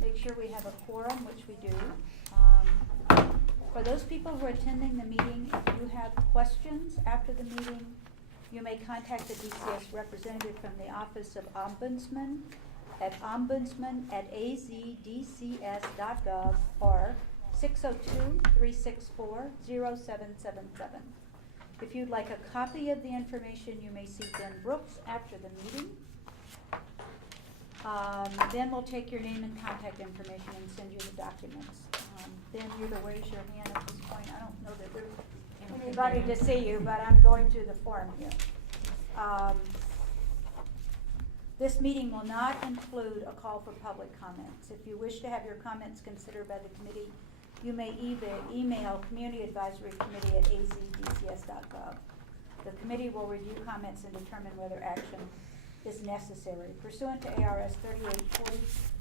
Make sure we have a quorum, which we do. For those people who are attending the meeting, if you have questions after the meeting, you may contact the DCS representative from the Office of Ombudsman at ombudsman@azdcs.gov or 602-364-0777. If you'd like a copy of the information, you may see Ben Brooks after the meeting. Then we'll take your name and contact information and send you the documents. Ben, you're to raise your hand at this point. I don't know that there's anybody to see you, but I'm going through the form here. This meeting will not include a call for public comments. If you wish to have your comments considered by the committee, you may email Community Advisory Committee at azdcs.gov. The committee will review comments and determine whether action is necessary. Pursuant to ARS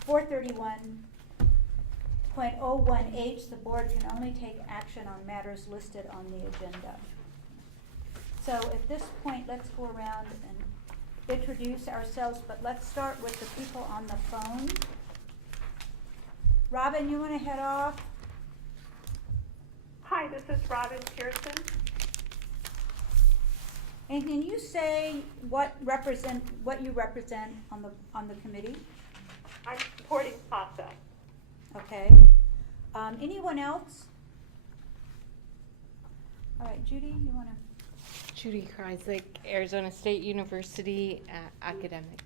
431.01H, the board can only take action on matters listed on the agenda. So at this point, let's go around and introduce ourselves, but let's start with the people on the phone. Robin, you want to head off? Hi, this is Robin Pearson. And can you say what you represent on the committee? I'm supporting PASA. Okay. Anyone else? All right, Judy, you want to? Judy Kreislik, Arizona State University academic.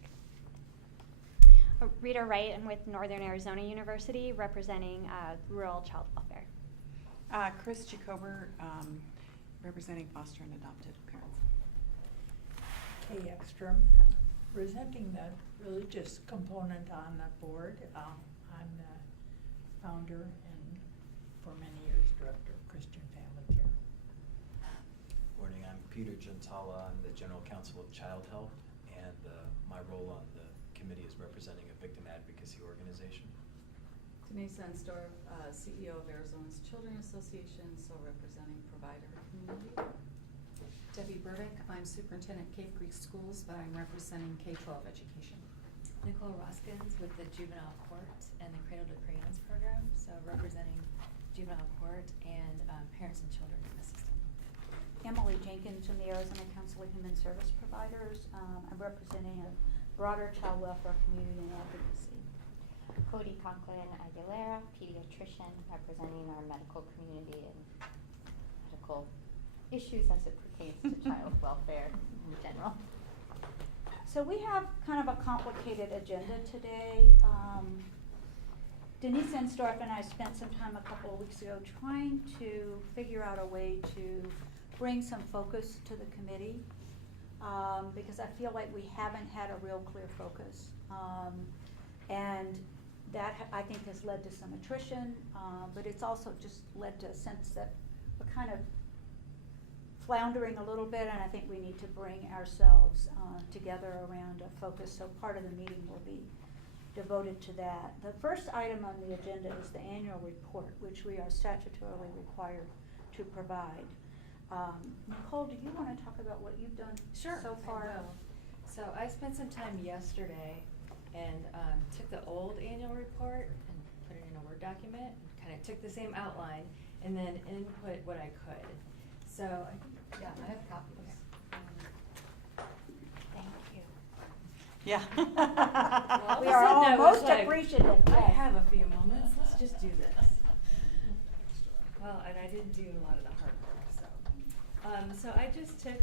Rita Wright, I'm with Northern Arizona University representing rural child welfare. Chris Jacober, representing foster and adopted parents. Kay Ekstrom, presenting the religious component on the board. I'm the founder and for many years director of Christian Family Care. Morning, I'm Peter Gentala. I'm the General Counsel of Child Help, and my role on the committee is representing a victim advocacy organization. Denise Ensdorf, CEO of Arizona's Children Association, so representing provider community. Debbie Burdick, I'm superintendent Cave Creek Schools, but I'm representing K-12 education. Nicole Roskins with the Juvenile Court and the Cradle to Crayons program, so representing Juvenile Court and parents and children in the system. Emily Jenkins from the Arizona Council of Human Service Providers. I'm representing a broader child welfare community and advocacy. Cody Conklin Aguilera, pediatrician, representing our medical community and medical issues as it pertains to child welfare in general. So we have kind of a complicated agenda today. Denise Ensdorf and I spent some time a couple of weeks ago trying to figure out a way to bring some focus to the committee, because I feel like we haven't had a real clear focus. And that I think has led to some attrition, but it's also just led to a sense that we're kind of floundering a little bit, and I think we need to bring ourselves together around a focus. So part of the meeting will be devoted to that. The first item on the agenda is the annual report, which we are statutorily required to provide. Nicole, do you want to talk about what you've done so far? I will. So I spent some time yesterday and took the old annual report and put it in a Word document, and kind of took the same outline and then input what I could. So I think, yeah, I have copies. Thank you. Yeah. Well, We are all of a sudden I all was most like, appreciative. I Yes. have a few moments, let's just do this. Well, and I didn't do a lot of the hard work, so. So I just took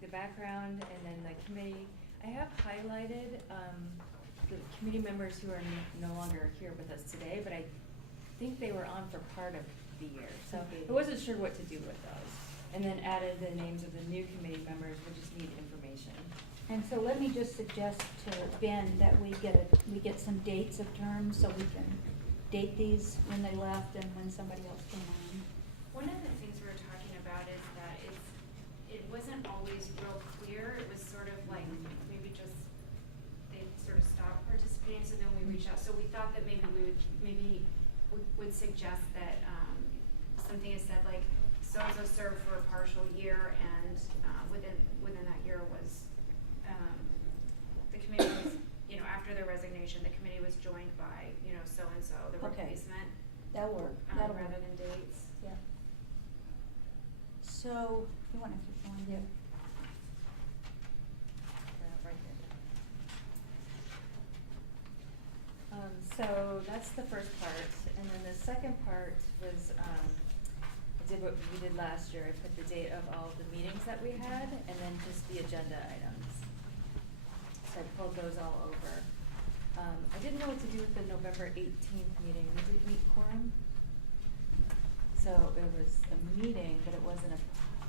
the background and then the committee. I have highlighted the committee members who are no longer here with us today, but I think they were on for part of the year. So I wasn't sure what to do with those. And then added the names of the new committee members, we just need information. And so let me just suggest to Ben that we get some dates of terms so we can date these when they left and when somebody else came on. One of the things we were talking about is that it wasn't always real clear. It was sort of like maybe just they sort of stopped participating, so then we reached out. So we thought that maybe we would suggest that something is said like so-and-so served for a partial year and within rather than dates. Yeah. So, you wanna keep going? Yeah. So that's the first part, and then the second part was, I did what we did last year, I put the date of all the meetings that we had, and then just the agenda items. So I pulled those all over. I didn't know what to do with the November 18th meeting, we did meet quorum. So it was a meeting, but it wasn't a,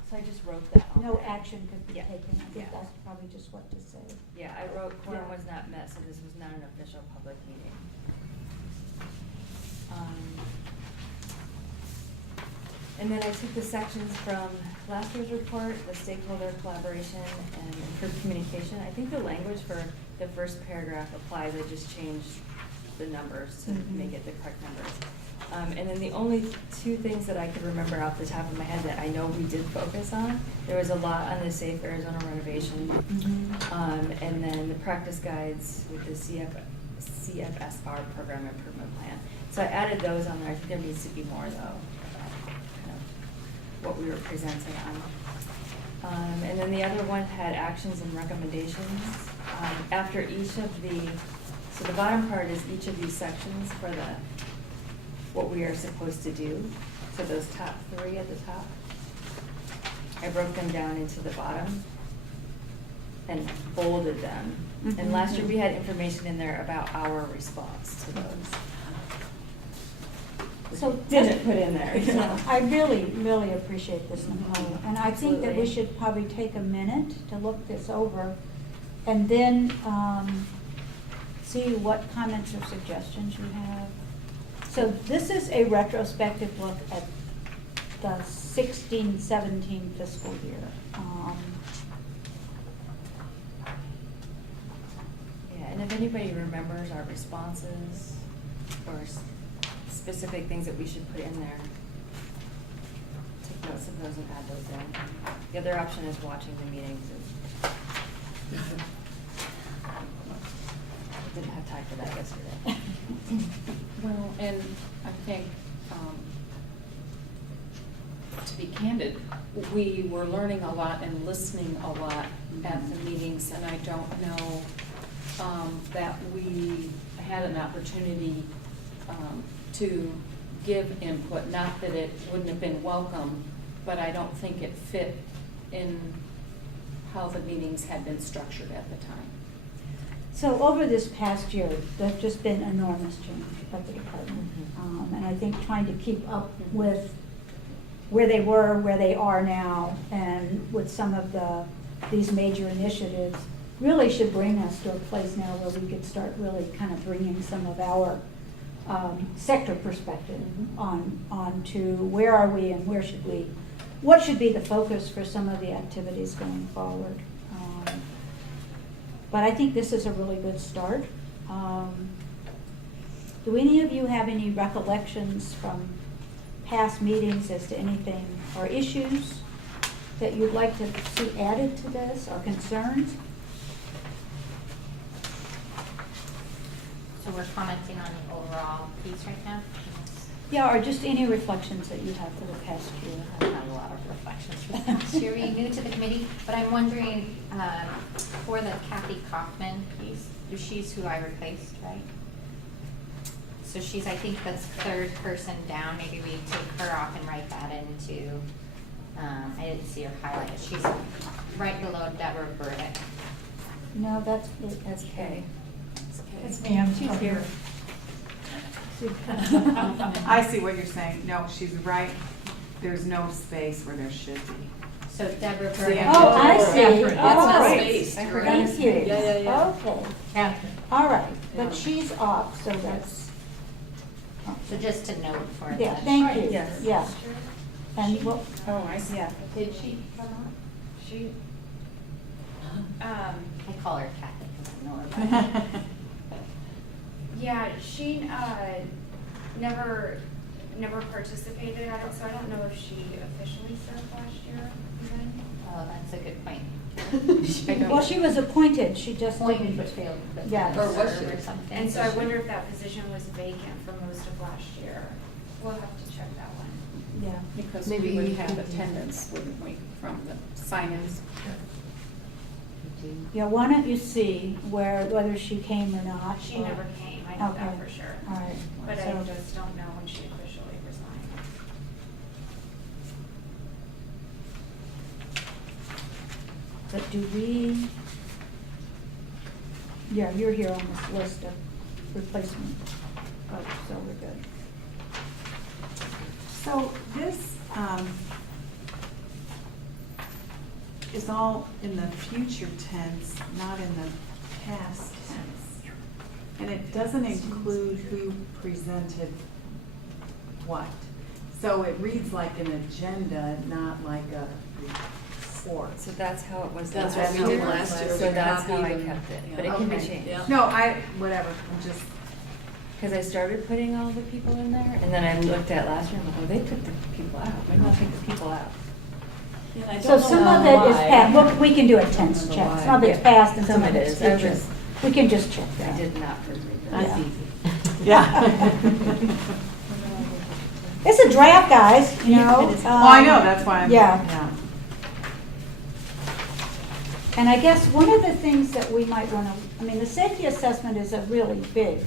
so I just wrote that on No there. action could be Yeah. taken, I think Yeah. that's probably just what to say. Yeah, I wrote quorum Yeah. was not met, so this was not an official public meeting. And then I took the sections from last year's report, the stakeholder collaboration and improved communication. I think the language for the first paragraph applies, I just changed the numbers to Mhm. make it the correct numbers. And then the only two things that I could remember off the top of my head that I know we did focus on, there was a lot on the Safe Arizona renovation. And then the practice guides with the CFSR program improvement plan. So I added those on there. I think there needs to be more though, kind of what we were presenting on. And then the other one had actions and recommendations. After each of so the bottom part is each of these sections for what we are supposed to do. So those top three at the top, I broke them down into the bottom and bolded them. And last year we had information in there about our response to those. So Didn't put in there. Yeah, I really, really appreciate this, Nicole, and I think that we Absolutely. should probably take a minute to look this over and then, see what comments or suggestions you have. So this is a retrospective look at the 16-17 fiscal year. Yeah, and if anybody remembers our responses or specific things that we should put in there, take notes of those and add those in. The other option is watching the meetings. I didn't have time for that yesterday. Well, and I think, to be candid, we were learning a lot and listening a lot at the meetings, and I don't know, that we had an opportunity, to give input, not that it wouldn't have been welcome, but I don't think it fit in how the meetings had been structured at the time. So over this past year, there's just been enormous change at the department. And I think trying to keep up with where they were, where they are now, and with some of these major initiatives, really should bring us to a place now where we could start really kind of bringing some of our sector perspective on to where are we and what should be the focus for some of the activities going forward. But I think this is a really good start. Do any of you have any recollections from past meetings as to anything or issues that you'd like to see added to this or concerns? So we're commenting on the overall piece right now? Yeah, or just any reflections that you have for the past year. I have a lot of reflections for the past year, being new to the committee, but I'm wondering, for the Kathy Kaufman piece, she's who I replaced, right? So she's, I think, the third person down, maybe we take her off and write that into, I didn't see her highlighted, she's right below Deborah Burdick. No, that's That's Kay. It's Pam. She's here. I see what you're saying. No, she's right. There's no space where there should be. So Deborah See, Burdick. Oh, I see. Catherine. Oh, It's not right. spaced, Thank you're right. you. Yeah. Okay, Catherine. all right, but Yeah. she's off, so that's. So just to note for Yeah, the- thank you, Yes. yeah. And what, Oh, I see. yeah, Did she come on? She, I call her Kathy because I know her better. yeah, she, never participated, so I don't know if she officially served last year even. Oh, that's a good point. well, she was appointed, she just Appointed didn't. but failed. Yeah. Or Or was was she? she? Or something. And so I wonder if that position was vacant for most of last year. We'll have to check that one. Yeah. Because Maybe we would you have could- attendance, wouldn't we, from the sign-ins? Yeah, why don't you see whether she came or not? She or- never came, I know that Okay. for sure. All right. But I So- just don't know when she officially resigned. But do we, yeah, you're here on this list of replacement folks, so we're good. So this, is all in the future tense, not in the past tense. And it doesn't include who presented what. So it reads like an agenda, not like a report. So that's how it was That's last what we year. did last year. So We that's how I copied and- kept it, yeah. but it can be Okay. changed. Yeah. No, whatever, I'm just, Cause I started putting all the people in there, and then I looked at last year, I'm like, oh, they took the people out, maybe I'll take the people out. Yeah, I So don't some know of it is why. past, well, we can do a tense I don't know check, why. some of it's Yeah. past and some Some of it it's is. I future. was- We can just check I that. did not prove That's that. easy. yeah. It's a draft, guys, you know. Well, I know, that's why I'm, Yeah. yeah. And I guess one of the things that we might want to, I mean, the safety assessment is a really big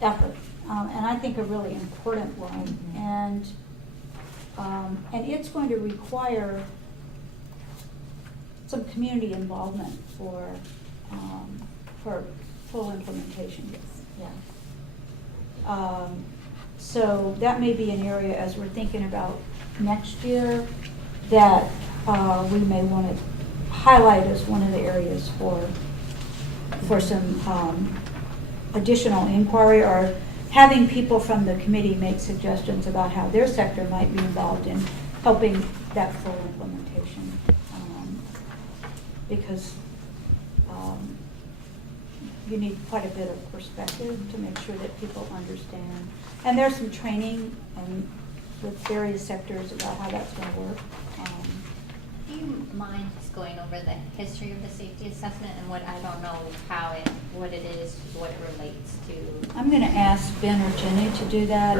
effort, and I think a really important one. And it's going to require some community involvement for full implementation. Yeah. So that may be an area, as we're thinking about next year, that we may want to highlight as one of the areas for some additional inquiry, or having people from the committee make suggestions about how their sector might be involved in helping that full implementation. Because you need quite a bit of perspective to make sure that people understand. And there's some training with various sectors about how that's going to work. Do you mind just going over the history of the safety assessment and what, I don't know what it is, what it relates to? I'm going to ask Ben or Jenny to do that.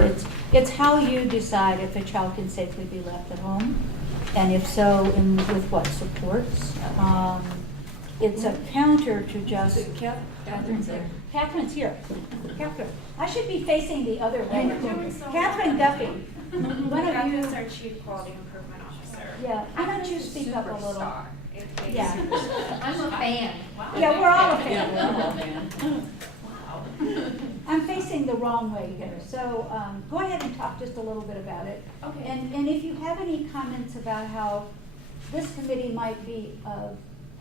It's how you decide if a child can safely be left at home, and if so, with what supports. It's a counter to just. Catherine's there. Catherine's here. Catherine, I should be facing the other way. Catherine Duffy. Why don't you? Catherine's our chief quality improvement officer. Yeah, why don't you speak up a little? Superstar. It takes- Yeah. I'm a fan. Yeah, we're all a fan. Yeah, we're all a fan. I'm facing the wrong way here, so go ahead and talk just a little bit about it. Okay. And if you have any comments about how this committee might be of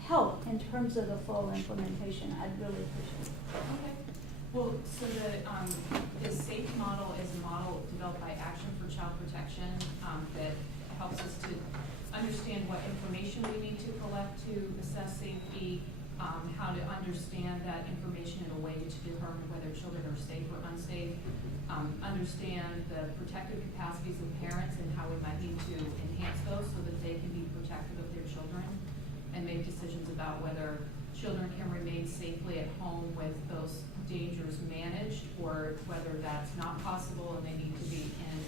help in terms of the full implementation, I'd really appreciate it. Okay. Well, so the SAFE model is a model developed by Action for Child Protection that helps us to understand what information we need to collect to assess safety, how to understand that information in a way to determine whether children are safe or unsafe, understand the protective capacities of parents and how we might need to enhance those so that they can be protective of their children, and make decisions about whether children can remain safely at home with those dangers managed, or whether that's not possible and they need to be in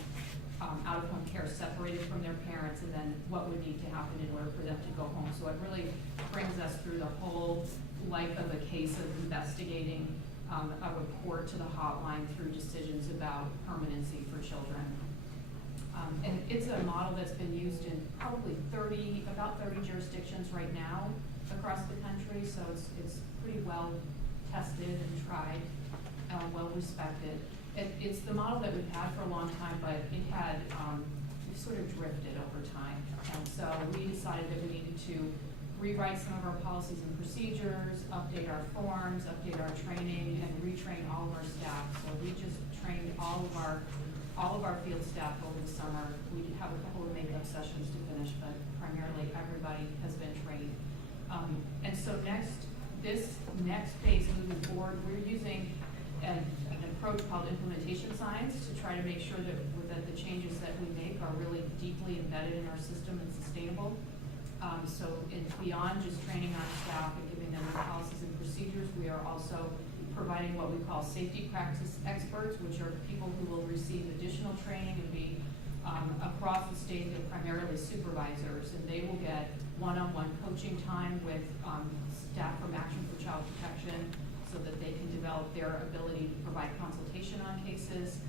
out-of-home care separated from their parents, and then what would need to happen in order for them to go home. So it really brings us through the whole life of a case of investigating a report to the hotline through decisions about permanency for children. And it's a model that's been used in probably about 30 jurisdictions right now across the country, so it's pretty well tested and tried, well respected. It's the model that we've had for a long time, but it had sort of drifted over time. And so we decided that we needed to rewrite some of our policies and procedures, update our forms, update our training, and retrain all of our staff. So we just trained all of our field staff over the summer. We did have a couple of makeup sessions to finish, but primarily everybody has been trained. And so this next phase moving forward, we're using an approach called implementation science to try to make sure that the changes that we make are really deeply embedded in our system and sustainable. So beyond just training our staff and giving them the policies and procedures, we are also providing what we call safety practice experts, which are people who will receive additional training and be across the state. They're primarily supervisors, and they will get one-on-one coaching time with staff from Action for Child Protection so that they can develop their ability to provide consultation on cases.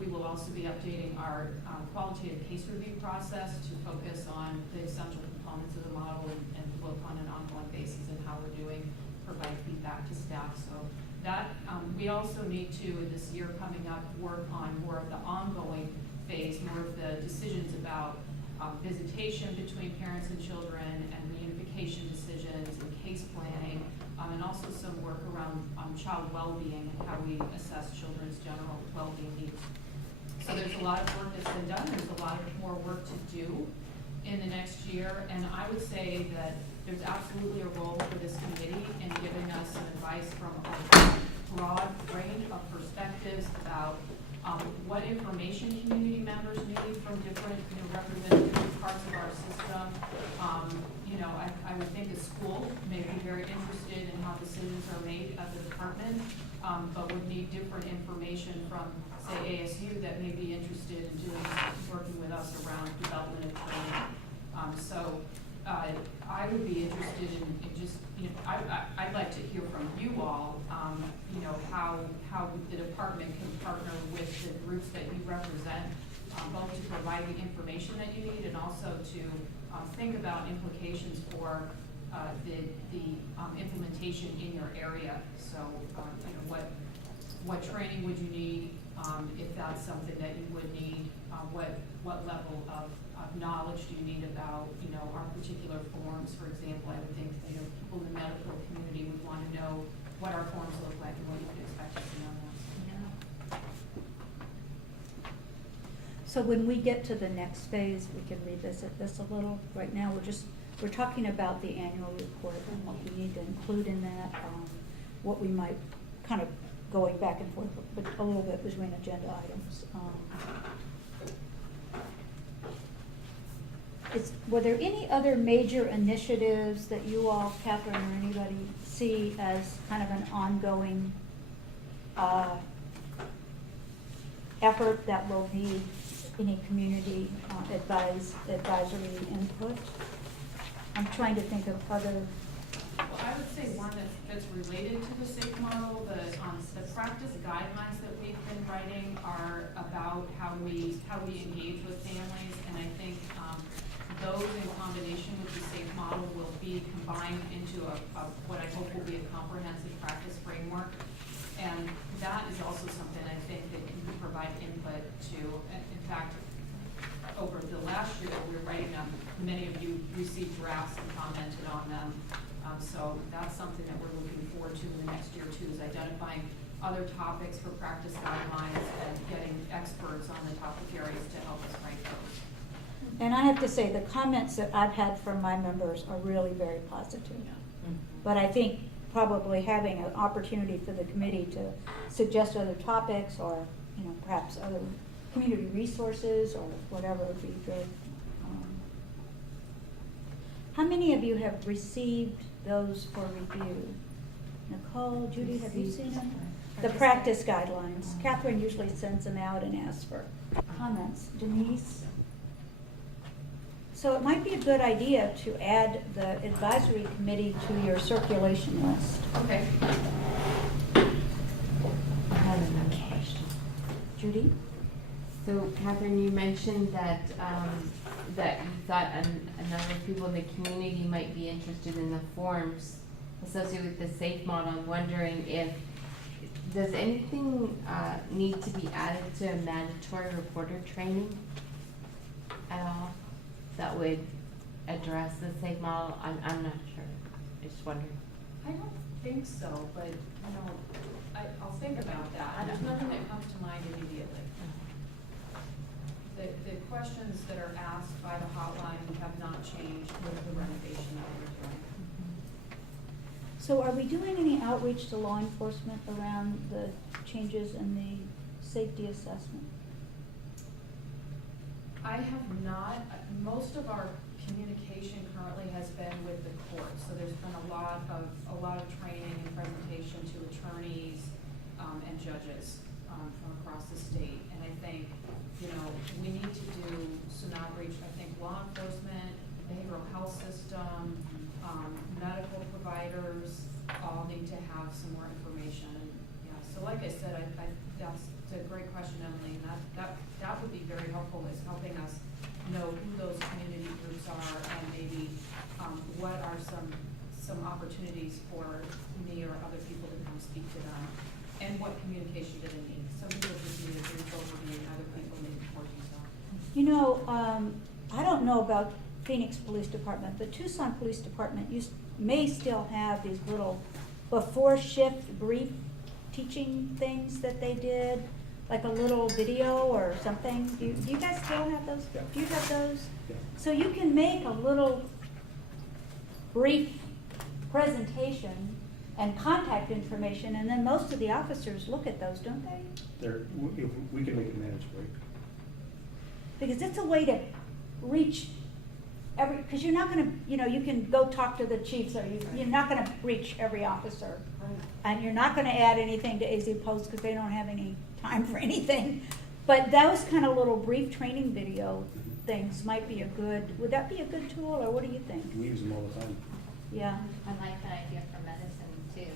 We will also be updating our qualitative case review process to focus on the essential components of the model and look on an ongoing basis and how we're doing, provide feedback to staff. So that, we also need to, this year coming up, work on more of the ongoing phase, more of the decisions about visitation between parents and children and reunification decisions and case planning, and also some work around child well-being and how we assess children's general well-being needs. So there's a lot of work that's been done. There's a lot of more work to do in the next year, and I would say that there's absolutely a role for this committee in giving us some advice from a broad range of perspectives about what information community members need from different, represented different parts of our system. I would think a school may be very interested in how decisions are made at the department, but would need different information from, say, ASU that may be interested in working with us around development of training. I would be interested in just, I'd like to hear from you all, how the department can partner with the groups that you represent, both to provide the information that you need and also to think about implications for the implementation in your area. So, what training would you need, if that's something that you would need? What level of knowledge do you need about, our particular forms? For example, I would think, people in the medical community would want to know what our forms look like and what you could expect to see on them. So when we get to the next phase, we can revisit this a little. Right now, we're talking about the annual report and what we need to include in that, what we might kind of going back and forth, but a little bit between agenda items. Were there any other major initiatives that you all, Catherine or anybody, see as kind of an ongoing effort that will need any community advisory input? I'm trying to think of other. Well, I would say one that's related to the SAFE model, the practice guidelines that we've been writing are about how we engage with families, and I think those in combination with the SAFE model will be combined into what I hope will be a comprehensive practice framework. And that is also something I think that can provide input to. In fact, over the last year we were writing them, many of you received drafts and commented on them. So that's something that we're looking forward to in the next year too, is identifying other topics for practice guidelines and getting experts on the topic areas to help us write those. And I have to say, the comments that I've had from my members are really very positive. Mm-hmm. But I think probably having an opportunity for the committee to suggest other topics or, perhaps other community resources or whatever would be good. How many of you have received those for review? Nicole, Judy, have you seen them? The practice guidelines. Catherine usually sends them out and asks for comments. Denise? So it might be a good idea to add the advisory committee to your circulation list. Okay. I have another question. Judy? So Catherine, you mentioned that that you thought a number of people in the community might be interested in the forms associated with the SAFE model. I'm wondering does anything need to be added to a mandatory reporter training at all that would address the SAFE model? I'm not sure. Just wondering. I don't think so, but I'll think about that. There's nothing that comes to mind immediately. The questions that are asked by the hotline have not changed with the renovation that we're doing. So are we doing any outreach to law enforcement around the changes in the safety assessment? I have not. Most of our communication currently has been with the courts, so there's been a lot of training and presentation to attorneys, and judges, from across the state. And I think, you know, we need to do some outreach. I think law enforcement, behavioral health system, medical providers all need to have some more information. And, yeah, so like I said, that's a great question, Emily, and that would be very helpful, is helping us know who those community groups are, and maybe, what are some opportunities for me or other people to come speak to them, and what communication do they need. Some people just need a brief overview, and other people need more detail. You know, I don't know about Phoenix Police Department, but Tucson Police Department may still have these little before shift brief teaching things that they did, like a little video or something. Do you guys still have those? Yeah. Do you have those? Yeah. So you can make a little brief presentation and contact information, and then most of the officers look at those, don't they? If we can make it manageable. Because it's a way to reach because you're not gonna, you know, you can go talk to the chiefs, or you're not gonna reach every officer. And you're not gonna add anything to AZ Post because they don't have any time for anything. But those kind of little brief training video things might be would that be a good tool, or what do you think? We use them all the time. Yeah. I like that idea for medicine too.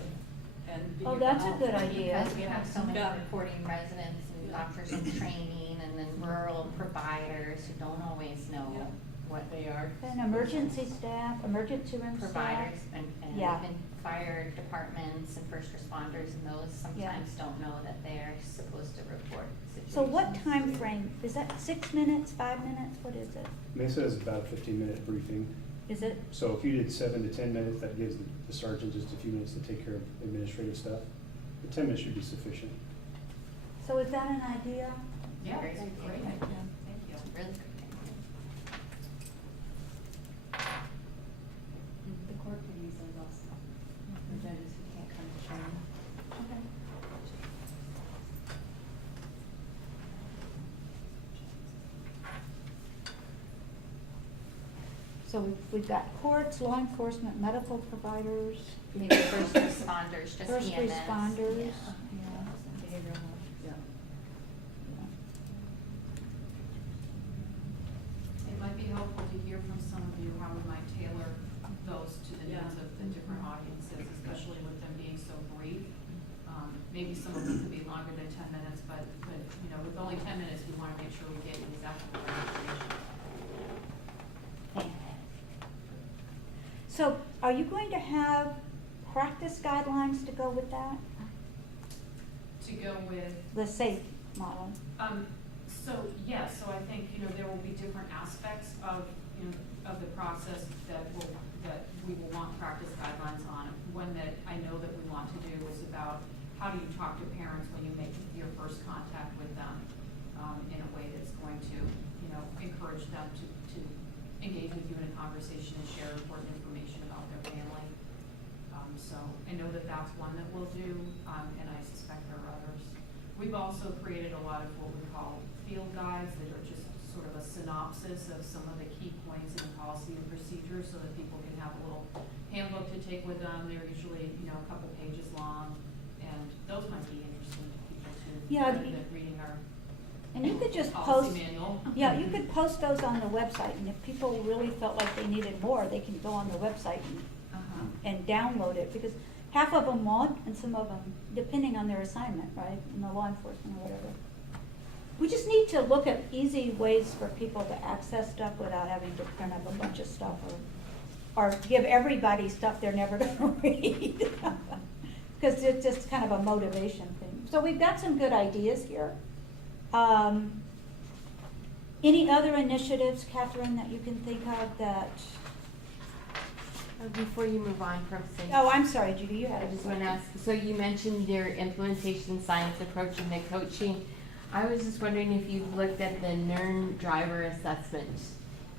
And Oh, that's a good idea. Because we have so many Yeah. reporting residents and doctors in training, and then rural providers who don't always know Yeah. what they are. And emergency staff, emergency room staff. Providers and Yeah. even fire departments and first responders, and those sometimes don't know that they're supposed to report situations. So what time frame? Is that 6 minutes, 5 minutes? What is it? Mesa is about a 15-minute briefing. Is it? So if you did 7 to 10 minutes, that gives the sergeant just a few minutes to take care of administrative stuff. But 10 minutes should be sufficient. So is that an idea? Yeah, Very it's a good. great idea. Thank you. Really good. The court can use those also, for judges who can't come to training. Okay. So we've got courts, law enforcement, medical providers. Maybe first responders, just First EMS. responders. Yeah. Yeah. Behavioral health. Yeah. It might be helpful to hear from some of you how we might tailor those to the needs of the different audiences, especially with them being so brief. Maybe some of them could be longer than 10 minutes, but you know, with only 10 minutes, we want to make sure we get exactly the right information. So are you going to have practice guidelines to go with that? To go with, The SAFE model? so yes, so I think, you know, there will be different aspects of, you know, of the process that we will want practice guidelines on. One that I know that we want to do is about how do you talk to parents when you make your first contact with them, in a way that's going to, you know, encourage them to engage with you in a conversation and share important information about their family. So I know that that's one that we'll do, and I suspect there are others. We've also created a lot of what we call field guides that are just sort of a synopsis of some of the key points in the policy and procedure, so that people can have a little handbook to take with them. They're usually, you know, a couple pages long, and those might be interesting to people too. Yeah, rather than reading our And you could just policy post, manual. yeah, you could post those on the website, and if people really felt like they needed more, they can go on the website and download it, because half of them won't, and some of them, depending on their assignment, right, in the law enforcement or whatever. We just need to look at easy ways for people to access stuff without having to print up a bunch of stuff, or give everybody stuff they're never gonna read. Because it's just kind of a motivation thing. So we've got some good ideas here. Any other initiatives, Catherine, that you can think of that? Before you move on from SAFE. Oh, I'm sorry, Judy, you had I a just want to ask, so you mentioned your implementation science approach and the coaching. I was just wondering if you've looked at the NERN driver assessment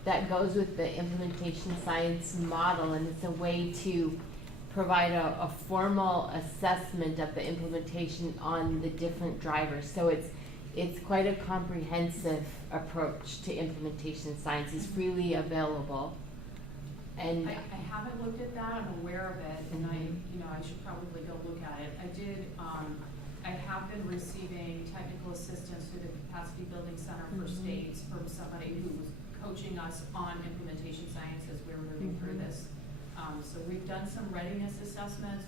that goes with the implementation science model, and it's a way to provide a formal assessment of the implementation on the different drivers. So it's quite a comprehensive approach to implementation science. It's freely available. And I haven't looked at that, I'm aware of it, and I should probably go look at it. I have been receiving technical assistance through the Capacity Building Center for States from somebody who was coaching us on implementation science as we were moving through this. So we've done some readiness assessments.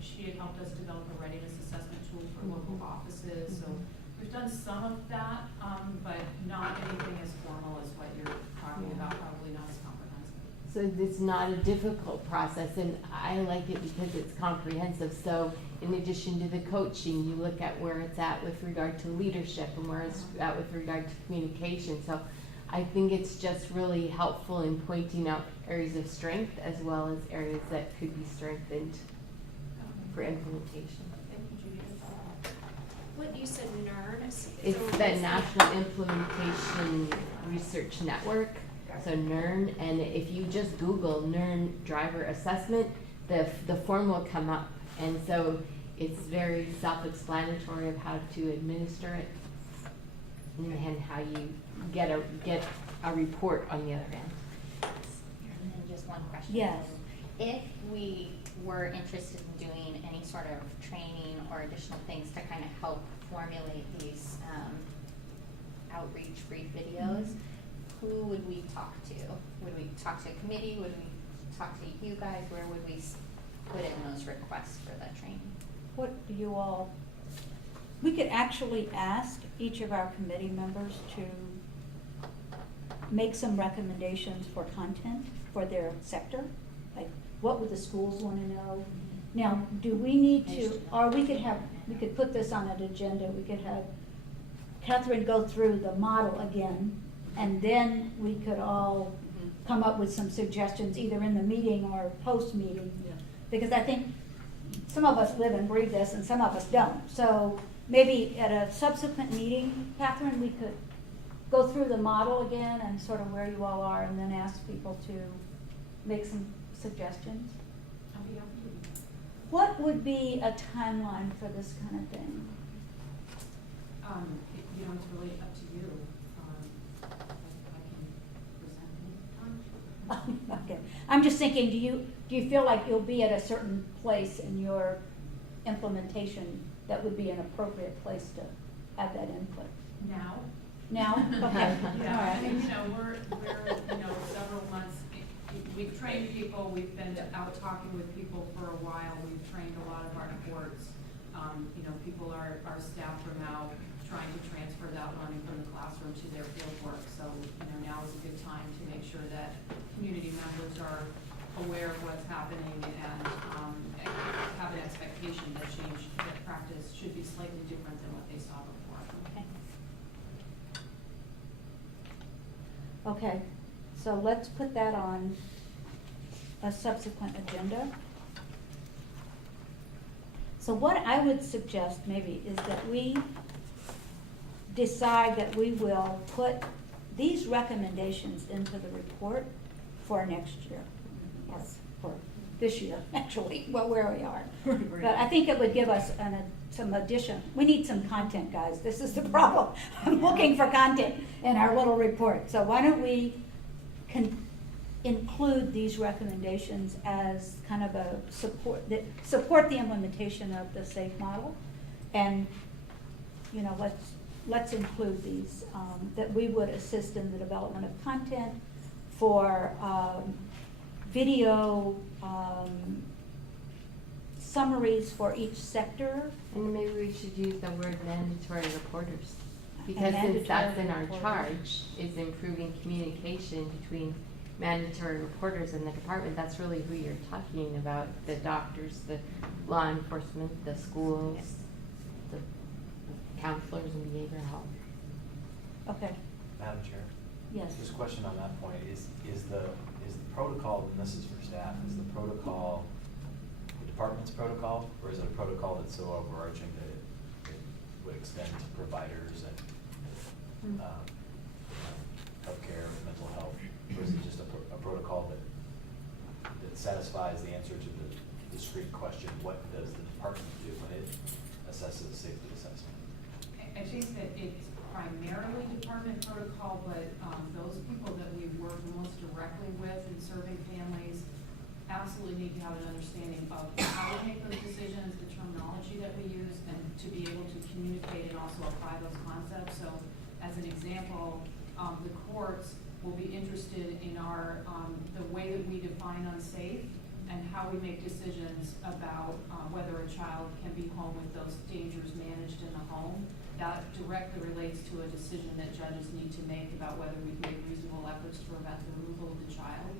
She had helped us develop a readiness assessment tool for local offices. So we've done some of that, but not anything as formal as what you're talking about, probably not as comprehensive. so it's not a difficult process, and I like it because it's comprehensive. So in addition to the coaching, you look at where it's at with regard to leadership and where it's at with regard to communication. So I think it's just really helpful in pointing out areas of strength as well as areas that could be strengthened for implementation. What you said, NERN? It's the National Implementation Research Network, so NERN, and if you just Google NERN driver assessment, the form will come up. And so it's very self-explanatory of how to administer it and how you get a report on the other end. And then just one question. Yes. If we were interested in doing any sort of training or additional things to kind of help formulate these outreach brief videos, who would we talk to? Would we talk to a committee? Would we talk to you guys? Where would we put in those requests for that training? What do you all, we could actually ask each of our committee members to make some recommendations for content for their sector. Like, what would the schools want to know? Now, do we need to, or we could put this on an agenda, we could have Catherine go through the model again, and then we could all come up with some suggestions, either in the meeting or post-meeting. Because I think some of us live and breathe this and some of us don't. So maybe at a subsequent meeting, Catherine, we could go through the model again and sort of where you all are, and then ask people to make some suggestions. I'll be happy to do that. What would be a timeline for this kind of thing? It's really up to you. I can present anytime. Okay, I'm just thinking, do you feel like you'll be at a certain place in your implementation that would be an appropriate place to have that input? Now? Now? Okay, all Yeah, I right. mean, we're several months, we've trained people, we've been out talking with people for a while, we've trained a lot of our courts. People our staff are now trying to transfer that learning from the classroom to their field work. So, now is a good time to make sure that community members are aware of what's happening and have an expectation that that practice should be slightly different than what they saw before. Okay, so let's put that on a subsequent agenda. So what I would suggest maybe is that we decide that we will put these recommendations into the report for next year, or for this year, actually, where we are. But I think it would give us some addition. We need some content, guys. This is the problem. I'm looking for content in our little report. So why don't we include these recommendations as kind of a support the implementation of the SAFE model, and let's include these that we would assist in the development of content for video summaries for each sector. And maybe we should use the word mandatory reporters. Because And since that's in mandatory our reporters. charge, is improving communication between mandatory reporters and the department. That's really who you're talking about, the doctors, the law enforcement, the schools, the counselors and behavioral health. Okay, Madam Chair? yes. Just a question on that point, is the protocol, and this is for staff, is the protocol the department's protocol, or is it a protocol that's so overarching that it would extend to providers and healthcare, mental health, or is it just a protocol that satisfies the answer to the discrete question, what does the department do when it assesses a safety assessment? I think that it's primarily department protocol, but those people that we work most directly with in serving families absolutely need to have an understanding of how we make those decisions, the terminology that we use, and to be able to communicate and also apply those concepts. So as an example, the courts will be interested in our, the way that we define unsafe and how we make decisions about whether a child can be home with those dangers managed in the home. That directly relates to a decision that judges need to make about whether we've made reasonable efforts to prevent the removal of the child.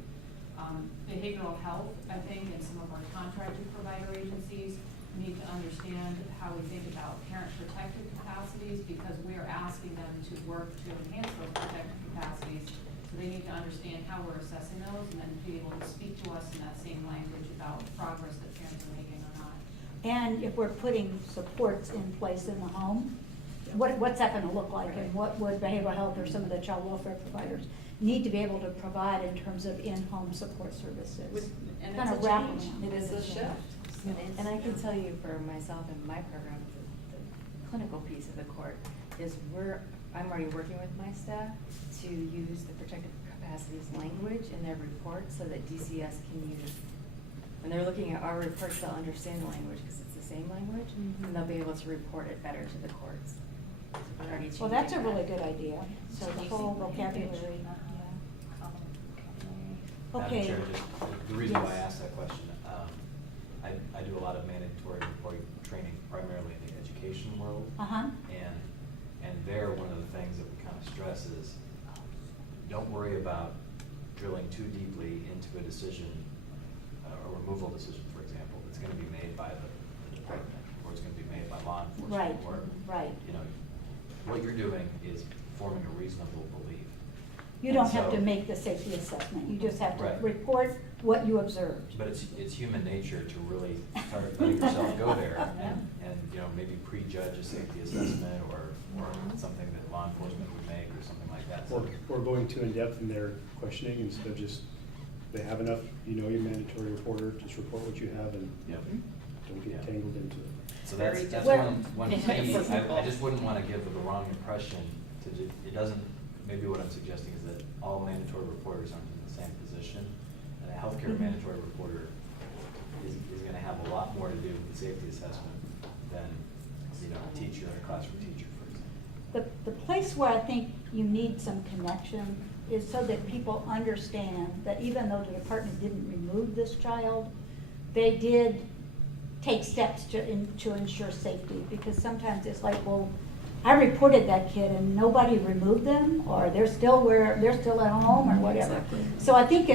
Behavioral health, I think, and some of our contracted provider agencies need to understand how we think about parent protective capacities, because we are asking them to work to enhance those protective capacities. So they need to understand how we're assessing those and then be able to speak to us in that same language about progress that parents are making or not. And if we're putting supports in place in the home, what's that gonna look like? And what would behavioral health or some of the child welfare providers need to be able to provide in terms of in-home support services? And Kind it's of a wrap change. around. It is a shift. And I can tell you for myself and my program, the clinical piece of the court is I'm already working with my staff to use the protective capacities language in their reports so that DCS can use, when they're looking at our reports, they'll understand the language because it's the same language, and they'll be able to report it better to the courts. So we're already Well, that's a changing really that. good idea, so the whole vocabulary. Madam Okay. Chair, just the reason why I Yes. asked that question, I do a lot of mandatory reporting training primarily in the education world. Uh-huh. And there, one of the things that we kind of stress is, don't worry about drilling too deeply into a decision, a removal decision, for example, that's gonna be made by the department, or it's gonna be made by law enforcement. Right, Or, right. you know, what you're doing is forming a reasonable belief. You don't And have to so- make the safety assessment, you just have to Right. report what you observed. But it's human nature to really start letting yourself go there and, you know, maybe prejudge a safety assessment or something that law enforcement would make or something like that. So- Or going too in-depth in their questioning instead of just, they have enough, you know, your mandatory reporter, just report what you have and Yep. don't get Yeah. tangled into it. So that's Well- one key, I just wouldn't wanna give the wrong impression to it doesn't, maybe what I'm suggesting is that all mandatory reporters aren't in the same position. And a healthcare Mhm. mandatory reporter is gonna have a lot more to do with the safety assessment than, you know, a teacher, a classroom teacher, for example. The place where I think you need some connection is so that people understand that even though the department didn't remove this child, they did take steps to ensure safety, because sometimes it's like, well, I reported that kid and nobody removed them, or they're still at home or whatever. Exactly. So I think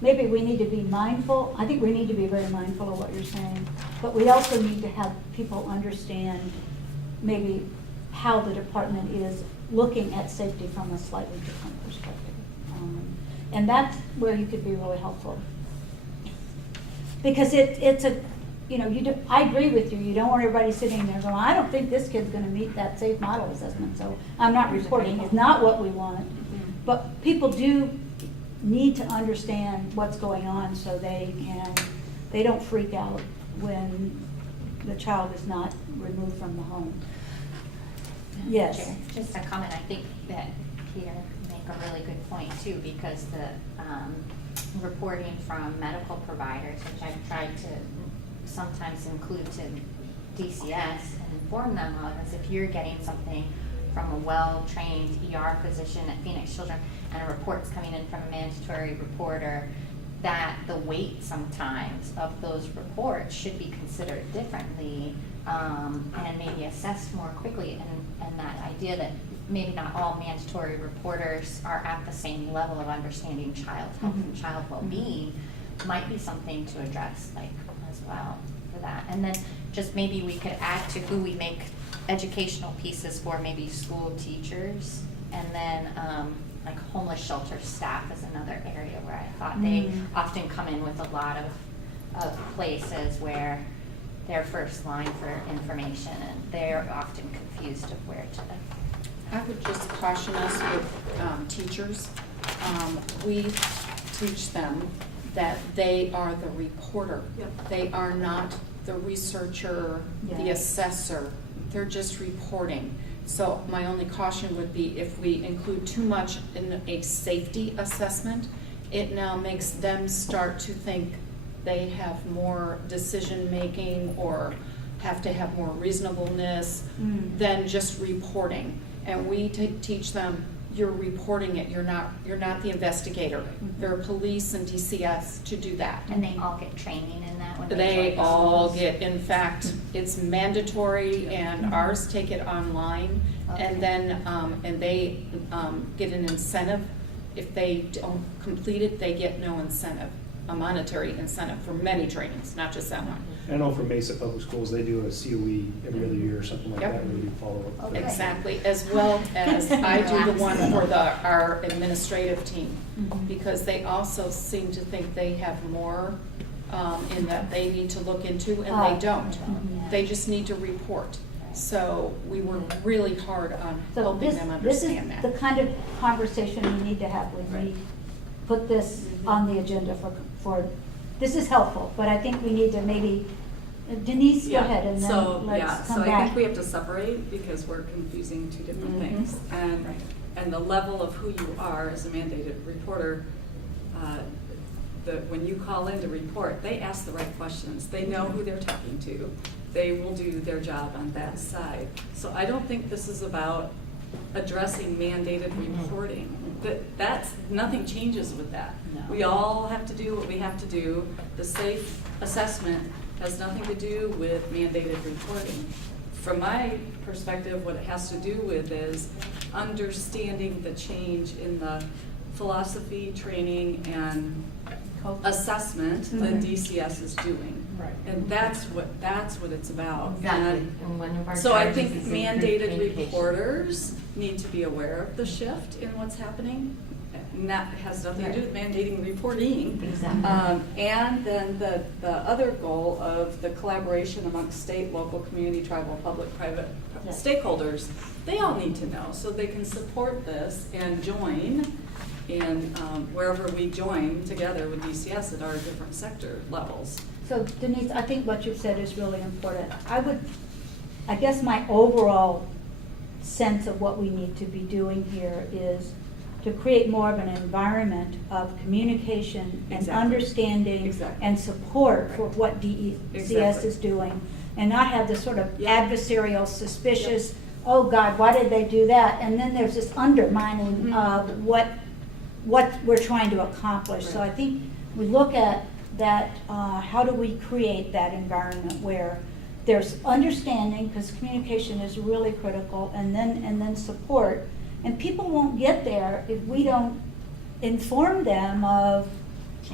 maybe we need to be mindful, I think we need to be very mindful of what you're saying, but we also need to have people understand maybe how the department is looking at safety from a slightly different perspective. And that's where you could be really helpful. Because it's a, you know, I agree with you, you don't want everybody sitting there going, I don't think this kid's gonna meet that safe model assessment, so I'm not reporting, it's not what we want. But people do need to understand what's going on so they don't freak out when the child is not removed from the home. Yes. Chair, just a comment, I think that Peter make a really good point too, because the reporting from medical providers, which I've tried to sometimes include to DCS and inform them of, is if you're getting something from a well-trained ER physician at Phoenix Children and a report's coming in from a mandatory reporter, that the weight sometimes of those reports should be considered differently and maybe assessed more quickly, and that idea that maybe not all mandatory reporters are at the same level of understanding child health and child well-being might be something to address as well for that. And then just maybe we could add to who we make educational pieces for, maybe school teachers, and then like homeless shelter staff is another area where I thought they often come in with a lot of places where they're first line for information, and they're often confused of where to. I would just caution us with teachers. We teach them that they are the reporter. Yep. They are not the researcher, the Yeah. assessor. They're just reporting. So my only caution would be if we include too much in a safety assessment, it now makes them start to think they have more decision-making or have to have more reasonableness than just reporting. And we teach them, you're reporting it, you're not the investigator. There are police and DCS to do that. And they all get training in that when they They join all schools? get, in fact, it's mandatory, and ours take it online, and then, and they get an incentive. If they don't complete it, they get no incentive, a monetary incentive for many trainings, not just that one. I know for Mesa Public Schools, they do a COE every other year or something like Yep. that, where they do follow-up. Okay. Exactly, as well as I do the one for our administrative team, because they also seem to think they have more in that they need to look into, and they don't. They just need to report. So we work really hard on So helping them understand This is that. the kind of conversation we need to have when we put this on the agenda this is helpful, but I think we need to maybe, Denise, go ahead, and then let's come So I back. think we have to separate because we're confusing two different things. And the level of who you are as a mandated reporter, when you call in to report, they ask the right questions. They know who they're talking to. They will do their job on that side. So I don't think this is about addressing mandated reporting. Nothing changes with that. We all have to do what we have to do. The safe assessment has nothing to do with mandated reporting. From my perspective, what it has to do with is understanding the change in the philosophy, training, and assessment that DCS is doing. Right. And that's what it's about. Exactly, And and one of our so I charges think is improved mandated communication. reporters need to be aware of the shift in what's happening. And that has nothing to do with mandating reporting. Exactly. And then the other goal of the collaboration amongst state, local, community, tribal, public, private stakeholders, they all need to know so they can support this and join in wherever we join together with DCS at our different sector levels. So Denise, I think what you've said is really important. I guess my overall sense of what we need to be doing here is to create more of an environment of communication and Exactly. understanding Exactly. and support for what DCS Exactly. is doing, and not have this sort of Yeah. adversarial, suspicious, oh God, why did they do that? And then there's this undermining of what we're trying to accomplish. So I think we look at that, how do we create that environment where there's understanding, because communication is really critical, and then support. And people won't get there if we don't inform them of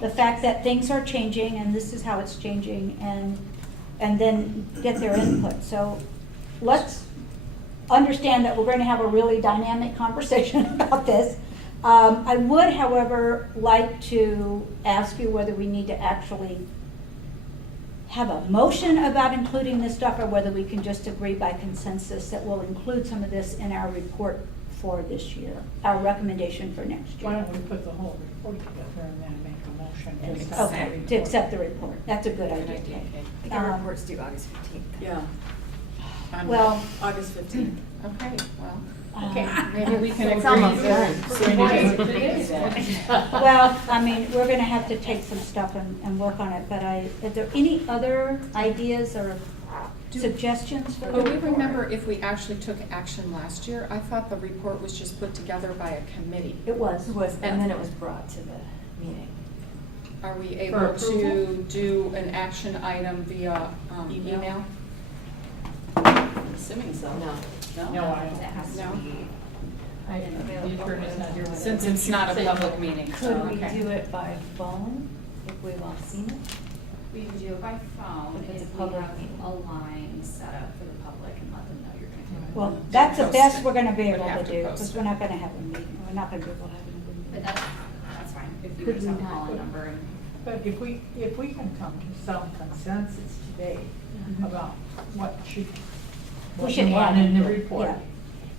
the fact that things are changing and this is how it's changing, and then get their input. So let's understand that we're going to have a really dynamic conversation about this. I would, however, like to ask you whether we need to actually have a motion about including this stuff, or whether we can just agree by consensus that we'll include some of this in our report for this year, our recommendation for next year. Why don't we put the whole report together and then make a motion to accept the Okay, report? to accept the report. That's a good idea. I think our report's due August 15th. Yeah. Well, August 15th. Okay, well. Okay. Maybe we can It's agree. almost done. well, I mean, we're gonna have to take some stuff and work on it, but is there any other ideas or suggestions for the But we report? remember if we actually took action last year, I thought the report was just put together by a committee. It was. And then it was brought to the meeting. Are we For able approval? to do an action item via Email? email? Assuming so. No. No? No, I don't. That has to No. be The attorney's not here. Since it's not a public meeting. Could we Okay. do it by phone if we've all seen it? We can do it by phone If it's if a we public have meeting. a line set up for the public and let them know you're gonna do it. Well, that's the Post best it. we're gonna be We'd able have to to do, post because it. we're not gonna have a meeting, we're not gonna be able to have a meeting. But that's fine, if you Could just we have a not- call-in number and. But if we can come to some consensus today about what We what should we want add in the it, report,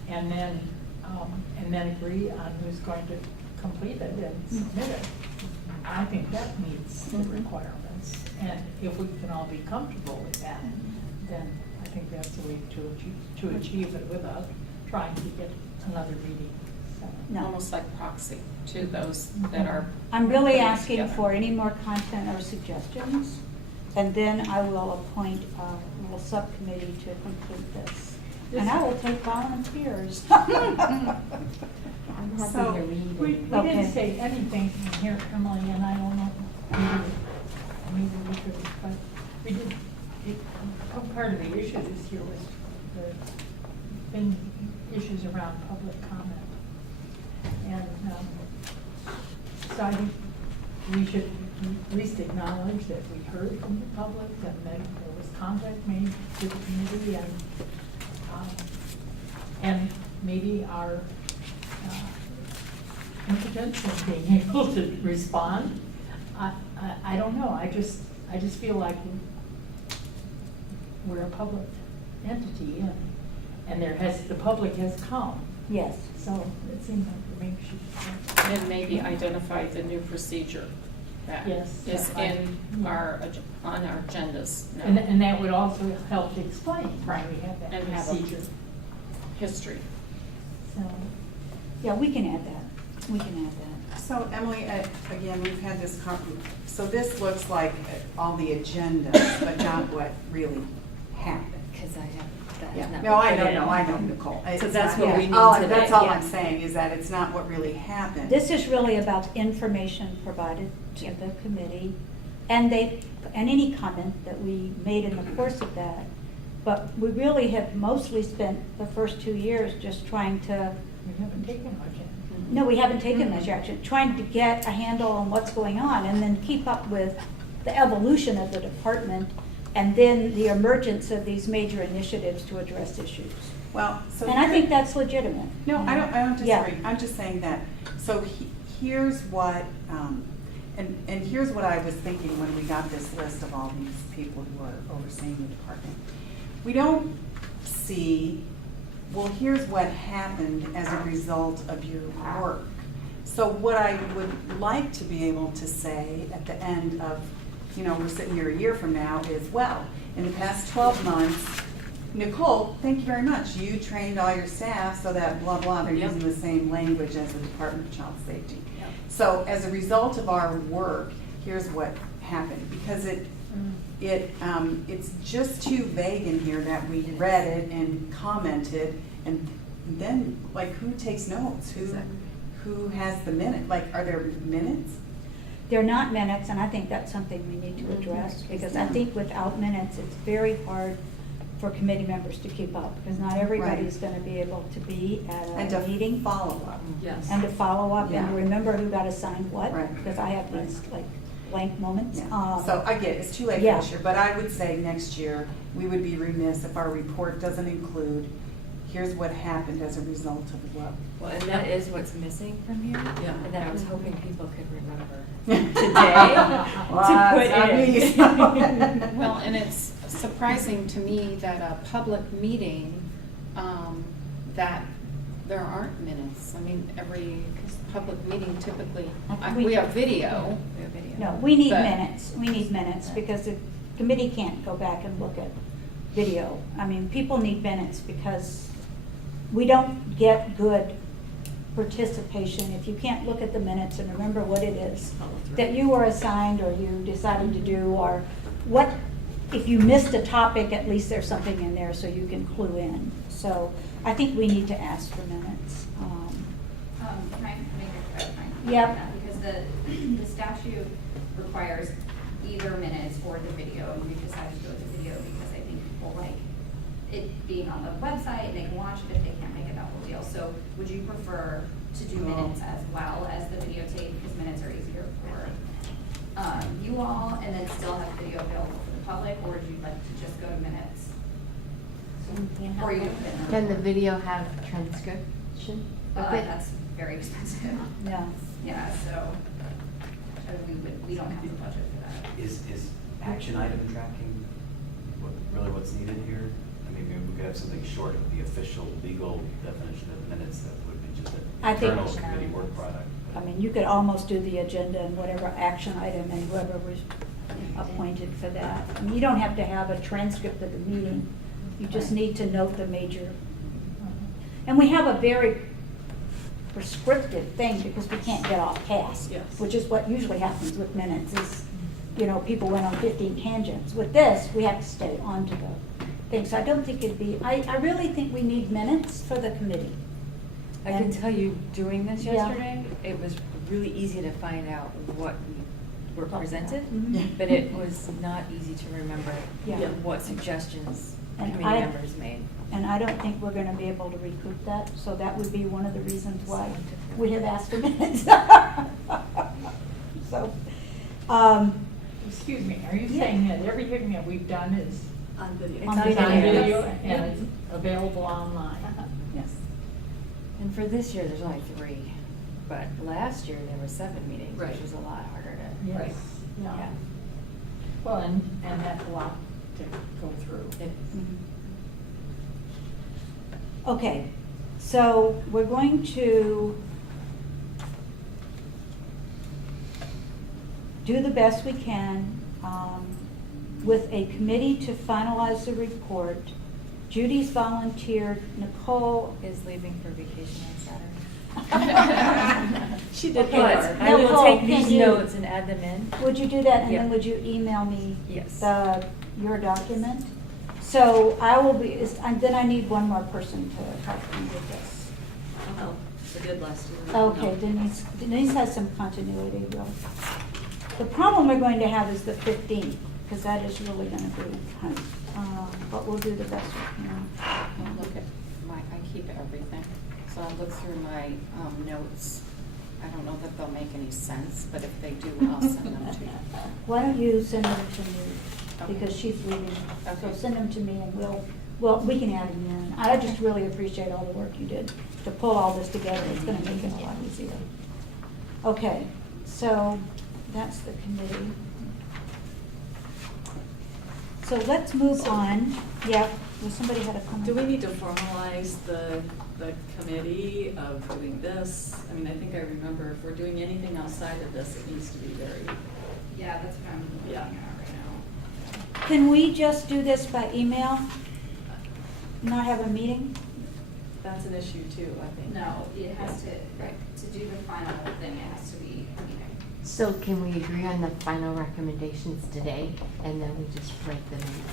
yeah. and then agree on who's going to complete it and submit it, I think that meets the requirements. And if we can all be comfortable with that, then I think that's the way to achieve it without trying to get another meeting, so. No. Almost like proxy to those that are. I'm really putting it asking together. for any more content or suggestions, and then I will appoint a little subcommittee to complete this. And I will take volunteers. I'm happy So, to read We it. Okay. didn't say anything in here, Emily, and I don't know, maybe we could, but we did, part of the issue this year was the issues around public comment. And, so I think we should at least acknowledge that we heard from the public and that there was contact made to the community and maybe our, impotence in being able to respond. I don't know, I just feel like we're a public entity and the public has come, Yes. so it seems like maybe we should. And maybe identify the new procedure that Yes, is yeah, in yeah. on our agendas now. And that would also help to explain why we have that And have a procedure, history. so. Yeah, we can add that. We can add that. So Emily, again, we've had this, so this looks like all the agendas, but not what really happened. Cause I have, that Yeah, has not no, I been know, put in. I know, Nicole. So It's that's not- what we yeah. need Oh, today, that's all yeah. I'm saying, is that it's not what really happened. This is really about information provided to the committee, and any comment that we made in the course of that. But we really have mostly spent the first 2 years just trying to, We haven't taken much action. no, we haven't taken much action, trying to get a handle on what's going on and then keep up with the evolution of the department and then the emergence of these major initiatives to address issues. Well, so. And I think that's legitimate. No, I don't Yeah. disagree. I'm just saying that, so here's what, and here's what I was thinking when we got this list of all these people who are overseeing the department. We don't see, well, here's what happened as a result of your work. So what I would like to be able to say at the end of, we're sitting here a year from now is, well, in the past 12 months, Nicole, thank you very much. You trained all your staff so that blah, blah, they're Yep. using the same language as the Department of Child Safety. Yep. So as a result of our work, here's what happened, because it's just too vague in here that we read it and commented, and then, like, who takes notes? Who has the minute? Like, are there minutes? They're not minutes, and I think that's something we need to address, because I think without minutes, it's very hard for committee members to keep up, because not everybody's gonna be able to be And at to a meeting. follow up. Yes. And to follow up and Yeah. to remember who got assigned what, Right. because I have these like blank moments. Yeah. So I get it, it's too late for yeah. this year, but I would say next year, we would be remiss if our report doesn't include, here's what happened as a result of what. Well, and that is what's missing from here. Yeah. And that I was hoping people could remember Today? to put in. Well, and it's surprising to me that a public meeting, that there aren't minutes. I mean, every public meeting typically, we have video. We have video. No, we need But- minutes, because the committee can't go back and look at video. I mean, people need minutes because we don't get good participation if you can't look at the minutes and remember what it is that you were assigned or you decided to do, or what, if you missed a topic, at least there's something in there so you can clue in. So I think we need to ask for minutes. Can I make a clarifying comment Yep. on that? Because the statute requires either minutes or the video, and we decided to go with the video because I think people like it being on the website, and they can watch it if they can't make it that whole deal. So would you prefer to do minutes as well as the videotape, because minutes are easier for you all, and then still have video available for the public, or would you like to just go to minutes? Or you Can the video have transcription of it? That's very expensive. Yeah. Yeah, so we don't have the budget for that. Is action item tracking what's needed here? I mean, maybe we could have something short of the official legal definition of minutes that would be just I an think- internal committee work product. I mean, you could almost do the agenda and whatever action item and whoever was appointed for that. I mean, you don't have to have a transcript of the meeting. You just Right. need to note the major. And we have a very prescriptive thing because we can't get off task. Yes. Which is what usually happens with minutes is, people went on 15 tangents. With this, we have to stay on to the thing. So I don't think it'd be, I really think we need minutes for the committee. I can And- tell you, doing this Yeah. yesterday, it was really easy to find out what we were presented, Mhm. but it was not easy to remember Yeah. what suggestions And committee I- members made. And I don't think we're gonna be able to recoup that, so that would be one of the reasons why we have asked for minutes. So, Excuse me, are you Yeah. saying that everything that we've done is On video. It's On on video. video Yes. and it's available online? yes. And for this year, there's only 3, but last year, there were 7 meetings, which Right. was a lot harder to. Yes, yeah. Well, and that's a lot to go through. It- Okay, so we're going to do the best we can with a committee to finalize the report. Judy's volunteered, Nicole. Is leaving for vacation on Saturday. She did Okay, good. But I will Nicole, take can these you- notes and add them in. Would you do that, and then Yeah. would you email me Yes. your document? So I will be, and then I need one more person to help me with this. Oh, I did last year. Okay, Denise has some continuity, Will. The problem we're going to have is the 15th, because that is really gonna be, but we'll do the best we can. I look at I keep everything, so I look through my notes. I don't know that they'll make any sense, but if they do, I'll send them to you. Why don't you send them to me, Okay. because she's leaving, so Okay. send them to me and we can add them in. I just really appreciate all the work you did to pull all this together, it's gonna make it a lot easier. Okay, so that's the committee. So let's move on, yeah, well, somebody had a comment. Do we need to formalize the committee of doing this? I mean, I think I remember if we're doing anything outside of this, it needs to be very, Yeah, that's what I'm looking Yeah. at right now. Can we just do this by email? Not have a meeting? that's an issue too, I think. No, it has to do the final thing, it has to be a meeting. So can we agree on the final recommendations today, and then we just write them in?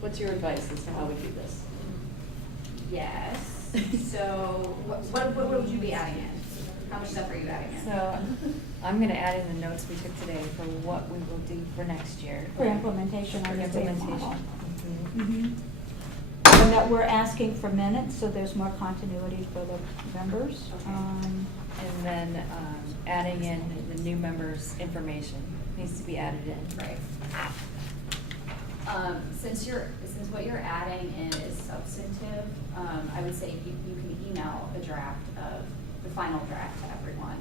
What's your advice as to how we do this? Yes, so what would you be adding in? How much stuff are you adding in? So I'm gonna add in the notes we took today for what we will do for next year. For implementation For on the same implementation. model. Mhm. Mhm. And that we're asking for minutes, so there's more continuity for the members. Okay. And then, adding in the new members' information needs to be added in. Right. Since what you're adding in is substantive, I would say you can email a draft of, the final draft to everyone.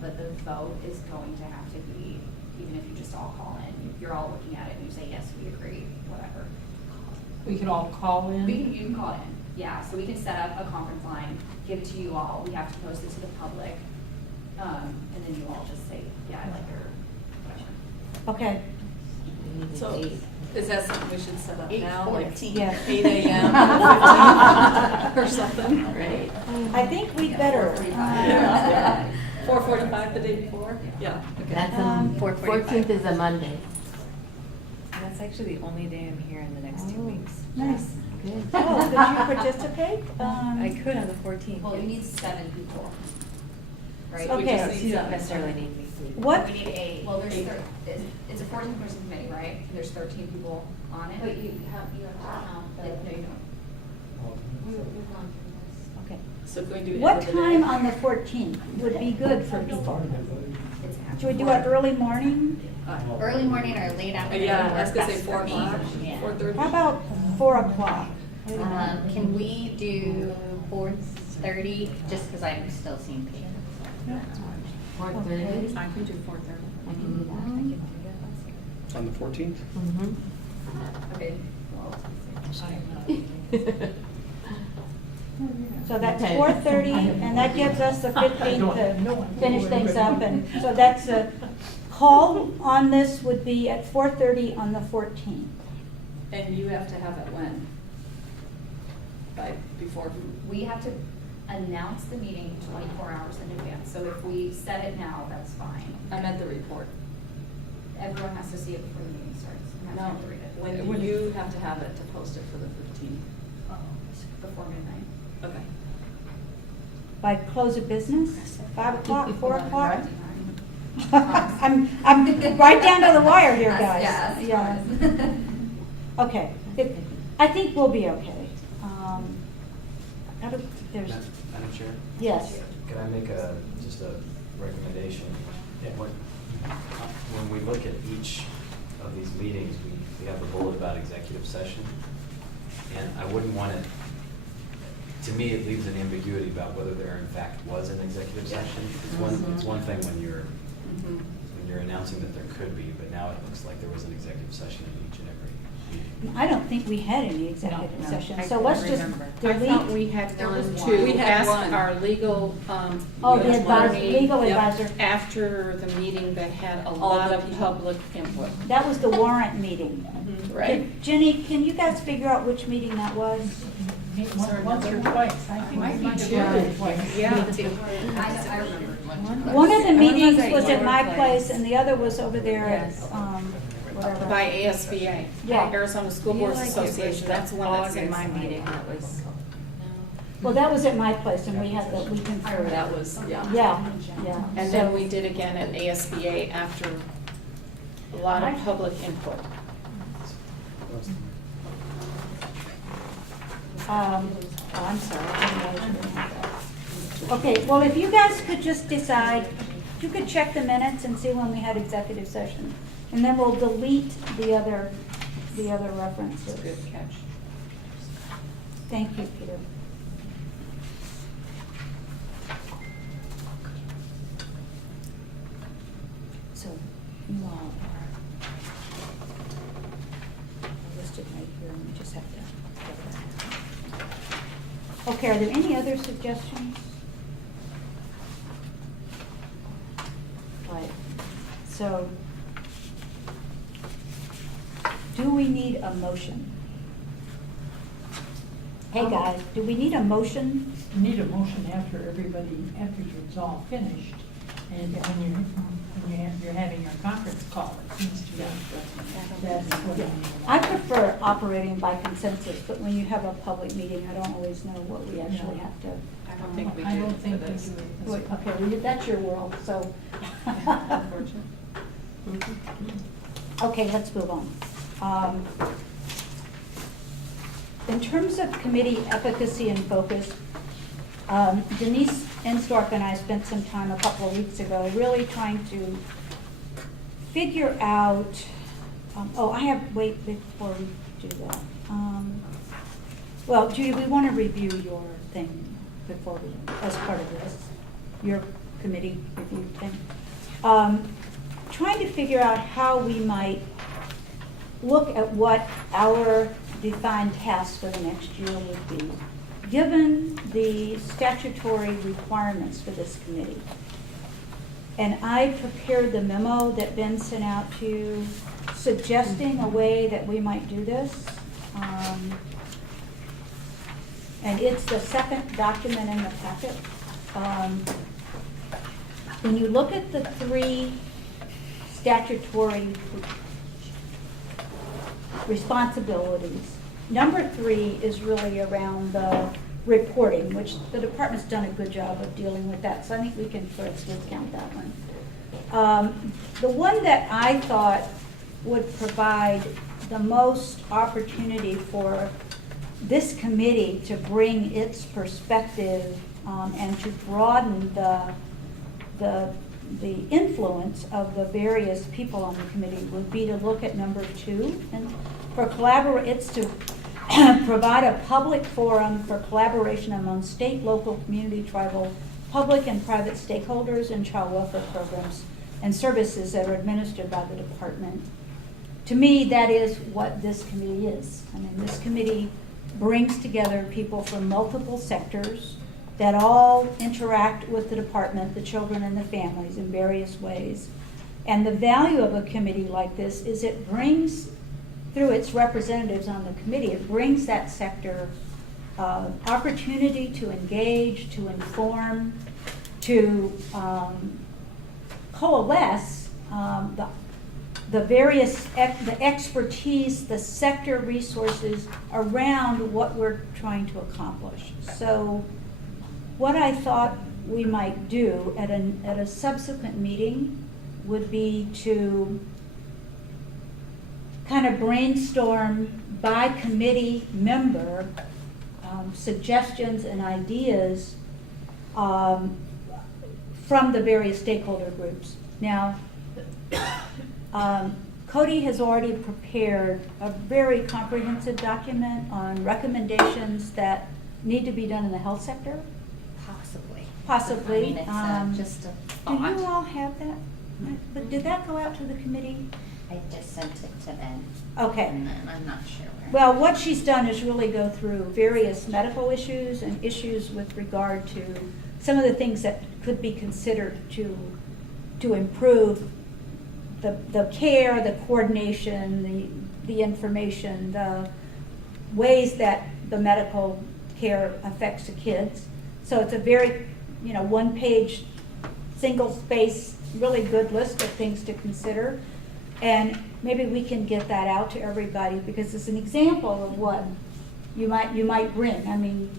But the vote is going to have to be, even if you just all call in, if you're all looking at it and you say, yes, we agree, whatever. We could all call in? You can call in, yeah, so we can set up a conference line, give it to you all, we have to post it to the public, and then you all just say, yeah, I like your, whatever. Okay, We need an So, 8. is that something we should set up now, like 8:14. Yeah. 8 AM on the 15th or something? Right. I think we better. 4:45 the day before? Yeah, okay. That's Um, 14th is a Monday. And that's actually the only day I'm here in the next 2 Oh, weeks. Nice. Good. Oh, could you participate? I could on the 14th. Well, you need 7 people, right? So we Okay. just So need you don't to- necessarily need me. What? We need 8, well, it's a 14-person committee, right? And there's 13 people on it. But you have to count. No, you don't. Okay. So can we do end What of the time day? on the 14th would be good for people? It's Should we do it early morning? early morning or late afternoon. Yeah, I was work gonna say best 4 for me. o'clock, Yeah. 4:30. How about 4 o'clock? Wait a minute. Can we do 4:30, just because I'm still seeing patients? 4:30? Okay. I can do 4:30. I can do that. I can do that. On the 14th? Mhm. Okay, So that's Okay. 4:30, and that gives us the 15th to finish things up, and so that's a call on this would be at 4:30 on the 14th. And you have to have it when? by, before? We have to announce the meeting 24 hours in advance, so if we set it now, that's fine. I meant the report. Everyone has to see it before the meeting starts, and No, have to read it. when do you have to have it to post it for the 15th? Before midnight. Okay. By close of business, 5 o'clock, 4 o'clock? Right. I'm right down to the wire here, guys. Yes, Yeah. yes. Okay, I think we'll be okay. There's, Madam Chair? yes. Can I make just a recommendation? When we look at each of these meetings, we have a bullet about executive session. And I wouldn't want it, to me, it leaves an ambiguity about whether there in fact was an executive session. It's one thing when you're announcing that there could be, but now it looks like there was an executive session in each and every meeting. I don't think we had any executive No, session, I so don't let's just remember. I thought delete. we had There was one one. to We had ask one. our legal, Oh, the legal advisor, attorney legal Yep. advisor. after the meeting that had a All lot the of people. public input, That was the warrant meeting. right? Jenny, can you guys figure out which meeting that was? Once or twice, I think. Might be we two. did it twice. Yeah. I remember one. One of the One meetings was at was at your my place. place and the other was over there at, Yes. whatever. By ASBA, Yeah. Arizona School I feel Boards like it was Association, that's the one that's in my meeting, that was. Well, that was at my place and we had the, we I conferred. remember that was, yeah. Yeah, yeah. And So- then we did again at ASBA after a lot of public input. Oh, I'm sorry. I didn't know you were doing that. Okay, well, if you guys could just decide, you could check the minutes and see when we had executive session. And then we'll delete the other references. Good catch. Thank you, Peter. So, you all are listed right here, and we just have to get that. Okay, are there any other suggestions? Right, so, do we need a motion? Hey, guys, do we need a motion? You need a motion after after it's all finished, and when you're having your conference call, it seems to me. That's what you need. I prefer operating by consensus, but when you have a public meeting, I don't always know what we actually No. have to. I don't think we I do don't for think we this. do it. Wait, okay, well, that's your world, so. Okay, let's move on. In terms of committee efficacy and focus, Denise Ensdorf and I spent some time a couple of weeks ago really trying to figure out, wait before we do that. Well, Judy, we want to review your thing before we, as part of this, your committee review thing. Trying to figure out how we might look at what our defined tasks for the next year would be, given the statutory requirements for this committee. And I prepared the memo that Ben sent out to you, suggesting a way that we might do this. And it's the second document in the packet. When you look at the three statutory responsibilities, number 3 is really around the reporting, which the department's done a good job of dealing with that, so I think we can first discount that one. The one that I thought would provide the most opportunity for this committee to bring its perspective and to broaden the influence of the various people on the committee would be to look at number 2, and it's to provide a public forum for collaboration among state, local, community, tribal, public and private stakeholders in child welfare programs and services that are administered by the department. To me, that is what this committee is. I mean, this committee brings together people from multiple sectors that all interact with the department, the children and the families in various ways. And the value of a committee like this is it brings, through its representatives on the committee, it brings that sector opportunity to engage, to inform, to coalesce the various, the expertise, the sector resources around what we're trying to accomplish. So what I thought we might do at a subsequent meeting would be to kind of brainstorm by committee member suggestions and ideas from the various stakeholder groups. Now, Cody has already prepared a very comprehensive document on recommendations that need to be done in the health sector. Possibly. Possibly. I mean, it's just a thought. Do you all have that? But did that go out to the committee? I just sent it to Ben. Okay. And then I'm not sure where. Well, what she's done is really go through various medical issues and issues with regard to some of the things that could be considered to improve the care, the coordination, the information, the ways that the medical care affects the kids. So it's a very, one-page, single-space, really good list of things to consider. And maybe we can get that out to everybody because it's an example of what you might bring. I mean,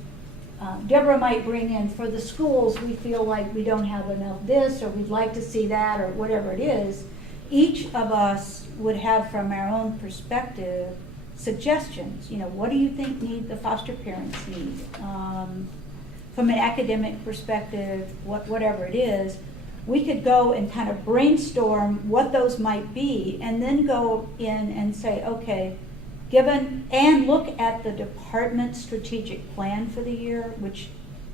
Deborah might bring in, for the schools, we feel like we don't have enough this, or we'd like to see that, or whatever it is. Each of us would have, from our own perspective, suggestions. What do you think the foster parents need? From an academic perspective, whatever it is, we could go and kind of brainstorm what those might be, and then go in and say, okay, and look at the department's strategic plan for the year, which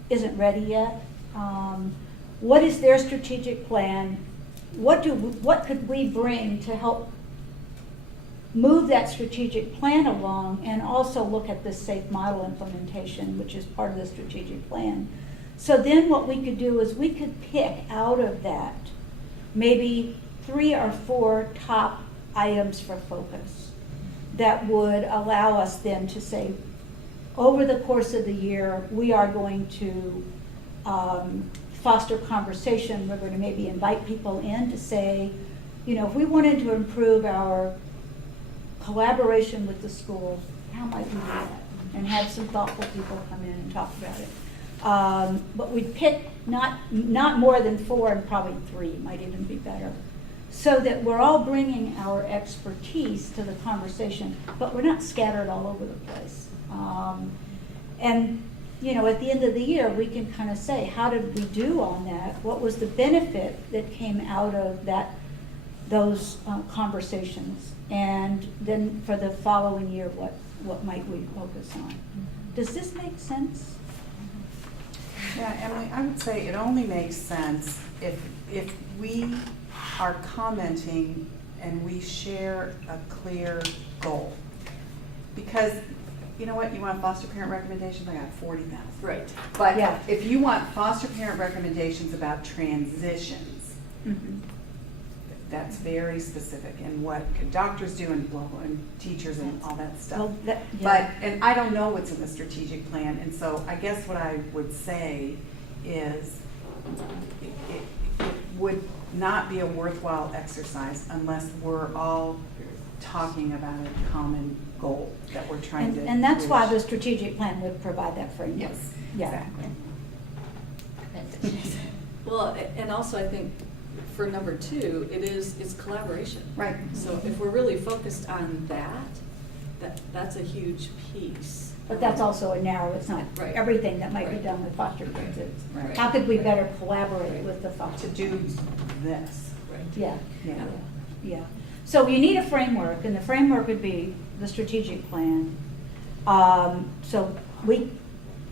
isn't ready yet. What is their strategic plan? What could we bring to help move that strategic plan along, and also look at the safe model implementation, which is part of the strategic plan. So then what we could do is we could pick out of that maybe 3 or 4 top items for focus that would allow us then to say, over the course of the year, we are going to foster conversation. We're going to maybe invite people in to say, if we wanted to improve our collaboration with the schools, how might we do that? And have some thoughtful people come in and talk about it. But we'd pick not more than 4, and probably 3 might even be better, so that we're all bringing our expertise to the conversation, but we're not scattered all over the place. And at the end of the year, we can kind of say, how did we do on that? What was the benefit that came out of those conversations? And then for the following year, what might we focus on? Does this make sense? Yeah, Emily, I would say it only makes sense if we are commenting and we share a clear goal. Because you know what, you want foster parent recommendations, I got 40,000. Right. But Yeah. if you want foster parent recommendations about transitions, that's very specific, and what could doctors do, and teachers and all that stuff. Well, But, and I don't know what's in the strategic plan, and so I guess what I would say is it would not be a worthwhile exercise unless we're all talking about a common goal that we're trying to And that's why reach. the strategic plan would provide that framework. Yes, Yeah. exactly. Well, and also I think for number 2, it's collaboration. Right. So if we're really focused on that's a huge piece. But that's also a narrow, it's not Right. everything that might be Right. done with foster kids. It's Right. how could we better collaborate with the foster To do kids? this. Right. Yeah, Yeah. yeah. So you need a framework, and the framework would be the strategic plan. So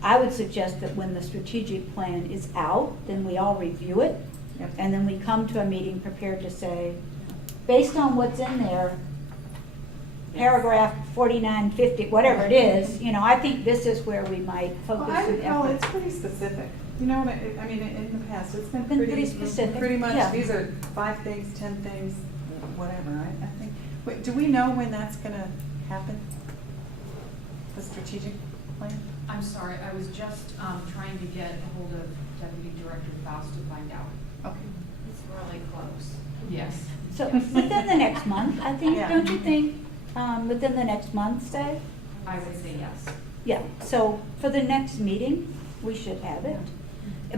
I would suggest that when the strategic plan is out, then we all review it. Yep. And then we come to a meeting prepared to say, based on what's in there, paragraph 49, 50, whatever it is, I think this is where we might focus Well, I some would call effort. it's pretty specific. You know, I mean, in the past, it's been Been pretty. pretty specific, Pretty much, yeah. these are 5 things, 10 things, whatever, I think. Wait, do we know when that's gonna happen? The strategic plan? I'm sorry, I was just, trying to get a hold of Deputy Director Faust to find out. Okay. It's really close. Yes. So within the next month, I think, Yeah. don't you think, within the next month, say? I would say yes. Yeah, so for the next meeting, we should have it.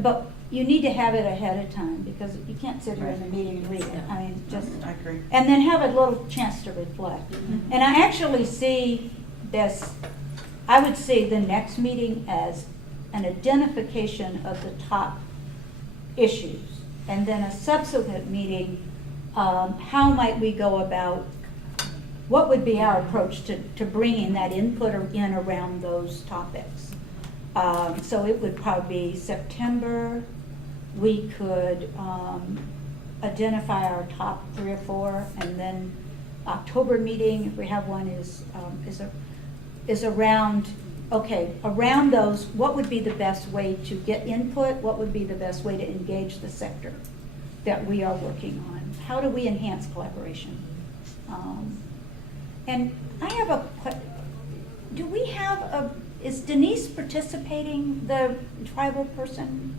But you need to have it ahead of time, because you can't sit here in the meeting and read it. I mean, just, I agree. and then have a little chance to reflect. And I actually see this, I would see the next meeting as an identification of the top issues. And then a subsequent meeting, how might we go about, what would be our approach to bringing that input in around those topics? So it would probably be September. We could identify our top 3 or 4, and then October meeting, if we have one, is around, okay, around those, what would be the best way to get input? What would be the best way to engage the sector that we are working on? How do we enhance collaboration? And I have do we have is Denise participating, the tribal person?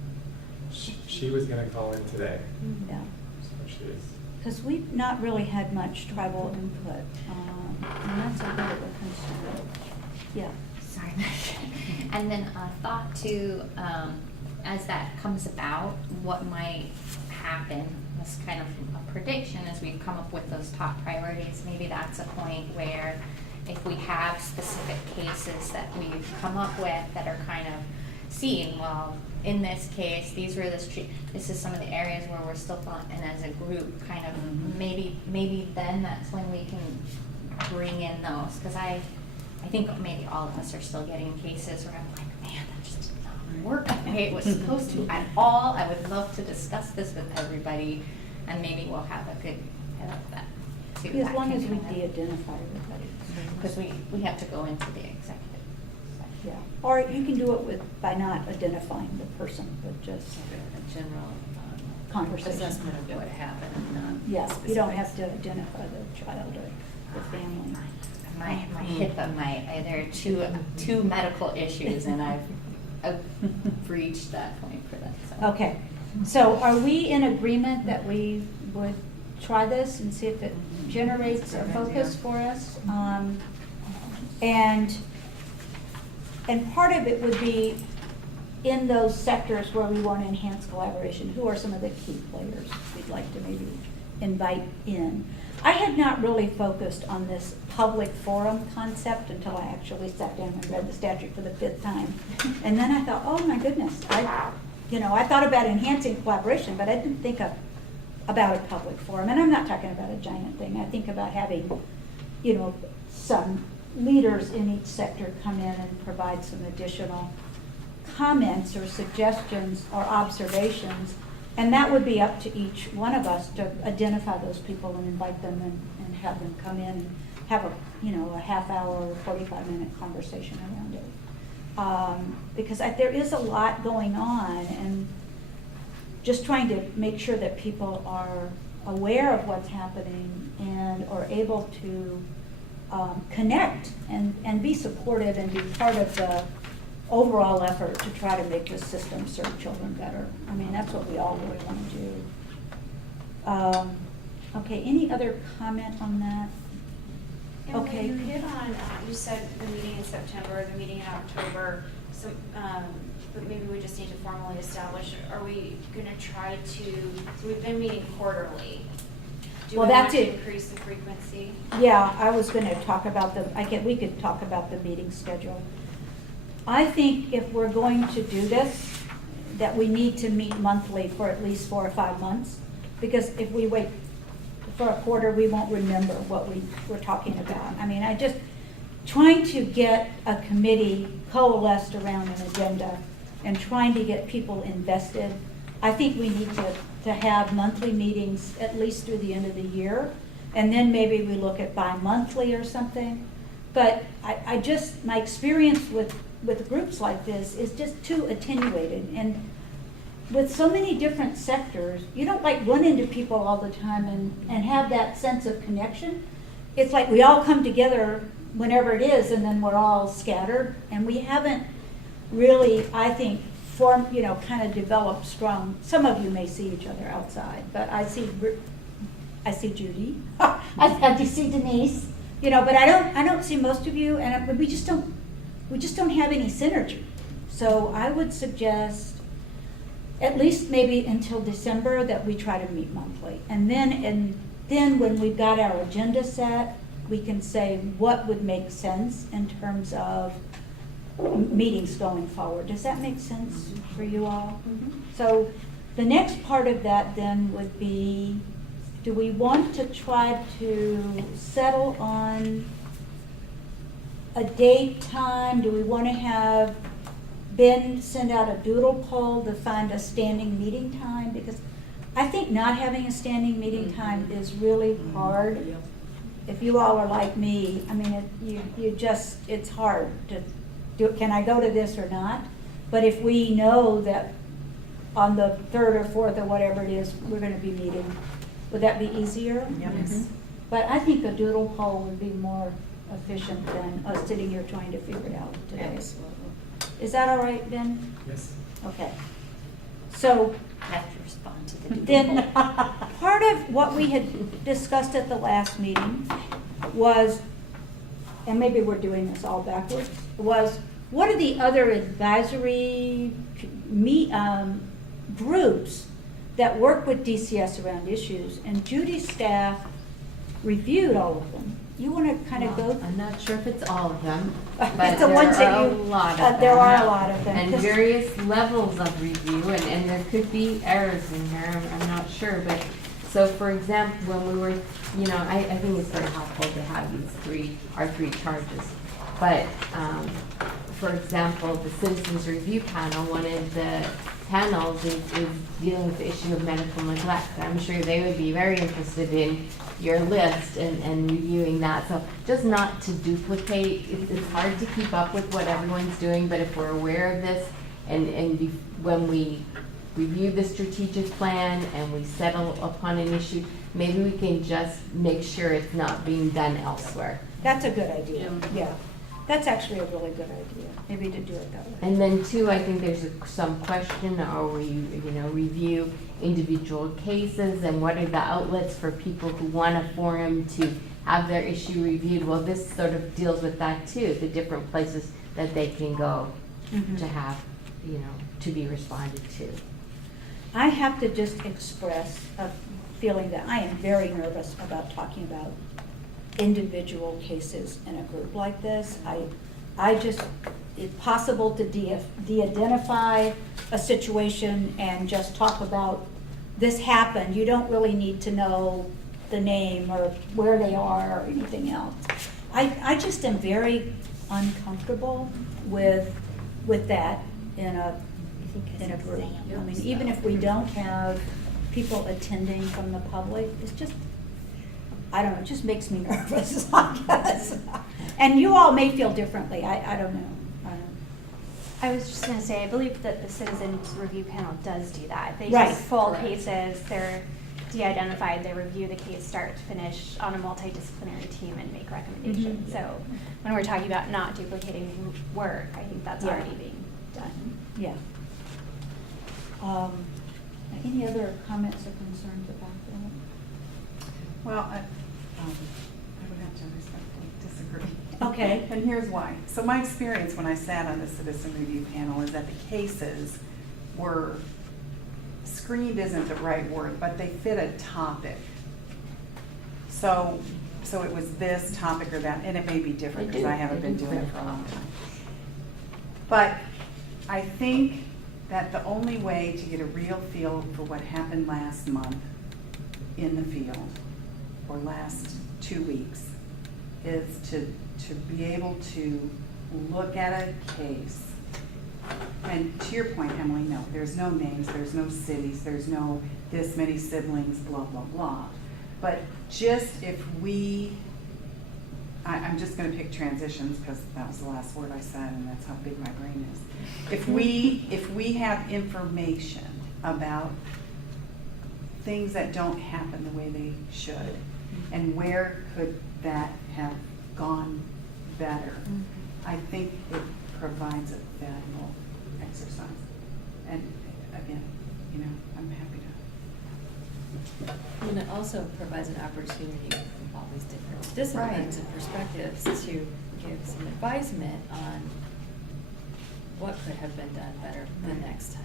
She was gonna call in today, Yeah, so she is. because we've not really had much tribal input, and that's a bit of a concern. Yeah. Sorry. And then a thought too, as that comes about, what might happen, this kind of a prediction as we've come up with those top priorities, maybe that's a point where if we have specific cases that we've come up with that are kind of seeing, well, in this case, these were this is some of the areas where we're still and as a group, kind of maybe then that's when we can bring in those, because I think maybe all of us are still getting cases where I'm like, man, that just did not work the way it was supposed to at all. I would love to discuss this with everybody, and maybe we'll have a good head of that too. As That long can as we kind of- de-identify everybody. because we have to go into the executive session. Yeah, or you can do it by not identifying the person, but just A general conversation. assessment of what happened and not Yeah, you don't have specifics. to identify the child or the family. My HIPAA, there are two medical issues, and I've breached that point for that, so. Okay, so are we in agreement that we would try this and see if it generates a focus for us? And part of it would be in those sectors where we want to enhance collaboration, who are some of the key players we'd like to maybe invite in? I had not really focused on this public forum concept until I actually sat down and read the statute for the 5th time. And then I thought, oh my goodness, I thought about enhancing collaboration, but I didn't think about a public forum. And I'm not talking about a giant thing. I think about having, some leaders in each sector come in and provide some additional comments or suggestions or observations. And that would be up to each one of us to identify those people and invite them and have them come in and have a half hour or 45-minute conversation around it. Because there is a lot going on, and just trying to make sure that people are aware of what's happening and are able to connect and be supportive and be part of the overall effort to try to make this system serve children better. I mean, that's what we all really want to do. Okay, any other comment on that? And Okay. when you hit on, you said the meeting in September, the meeting in October, so, but maybe we just need to formally establish, are we gonna try to, so we've been meeting quarterly. Do we Well, want that's to it. increase the frequency? Yeah, I was gonna talk about we could talk about the meeting schedule. I think if we're going to do this, that we need to meet monthly for at least 4 or 5 months. Because if we wait for a quarter, we won't remember what we were talking about. I mean, trying to get a committee coalesced around an agenda and trying to get people invested, I think we need to have monthly meetings at least through the end of the year. And then maybe we look at bi-monthly or something. But my experience with groups like this is just too attenuated. And with so many different sectors, you don't run into people all the time and have that sense of connection. It's like we all come together whenever it is, and then we're all scattered, and we haven't really, I think, form, you know, kind of develop strong, some of you may see each other outside, but I see Judy, I see Denise, you know, but I don't see most of you, and we just don't have any synergy. So I would suggest, at least maybe until December, that we try to meet monthly. And then when we've got our agenda set, we can say what would make sense in terms of meetings going forward. Does that make sense for you all? So the next part of that then would be, do we want to try to settle on a date, time? Do we want to have Ben send out a doodle poll to find a standing meeting time? Because I think not having a standing meeting time is really hard. If you all are like me, I mean, it's hard to do, can I go to this or not? But if we know that on the 3rd or 4th or whatever it is, we're gonna be meeting, would that be easier? Yes. But I think a doodle poll would be more efficient than us sitting here trying to figure it out today. Absolutely. Is that all right, Ben? Yes. Okay. So I have to respond to the doodle then, poll. part of what we had discussed at the last meeting was, and maybe we're doing this all backwards, was what are the other advisory groups that work with DCS around issues? And Judy's staff reviewed all of them. You want to kind of go? I'm not sure if it's all of them, It's but the there ones that are a you- lot of them. there are a lot of them, And 'cause- various levels of review, and there could be errors in here, I'm not sure, but, so for example, when we were, you know, I think it's very helpful to have our three charges. But, for example, the Citizens Review Panel, one of the panels is dealing with the issue of medical neglect. I'm sure they would be very interested in your list and reviewing that. So just not to duplicate, it's hard to keep up with what everyone's doing, but if we're aware of this when we review the strategic plan and we settle upon an issue, maybe we can just make sure it's not being done elsewhere. That's a good idea, yeah. That's actually a really good idea, maybe to do it that way. And then two, I think there's some question, or we, review individual cases and what are the outlets for people who want a forum to have their issue reviewed. Well, this sort of deals with that too, the different places that they can go to have, to be responded to. I have to just express a feeling that I am very nervous about talking about individual cases in a group like this. I just, it's possible to de-identify a situation and just talk about this happened. You don't really need to know the name or where they are or anything else. I just am very uncomfortable with that in a group. I mean, even if we don't have people attending from the public, it's just, I don't know, it just makes me nervous, I guess. And you all may feel differently, I don't know. I was just gonna say, I believe that the Citizens Review Panel does do that. They Right. just pull Correct. cases, they're de-identified, they review the case start to finish on a multidisciplinary team and make recommendations. So when we're talking about not duplicating work, I think that's Yeah. already being done. Yeah. Any other comments or concerns about that? Well, I would have to respectfully disagree. Okay. And here's why. So my experience when I sat on the Citizen Review Panel is that the cases were, screened isn't the right word, but they fit a topic. So it was this topic or that, and it may be different because I haven't been doing it for a long time. But I think that the only way to get a real feel for what happened last month in the field, or last 2 weeks, is to be able to look at a case. And to your point, Emily, no, there's no names, there's no cities, there's no this many siblings, blah, blah, blah. But just if I'm just gonna pick transitions because that was the last word I said and that's how big my brain is. If we have information about things that don't happen the way they should, and where could that have gone better, I think it provides a valuable exercise. And again, you know, I'm happy to. And it also provides an opportunity from all these different disciplines and perspectives to give some advisement on what could have been done better the next time.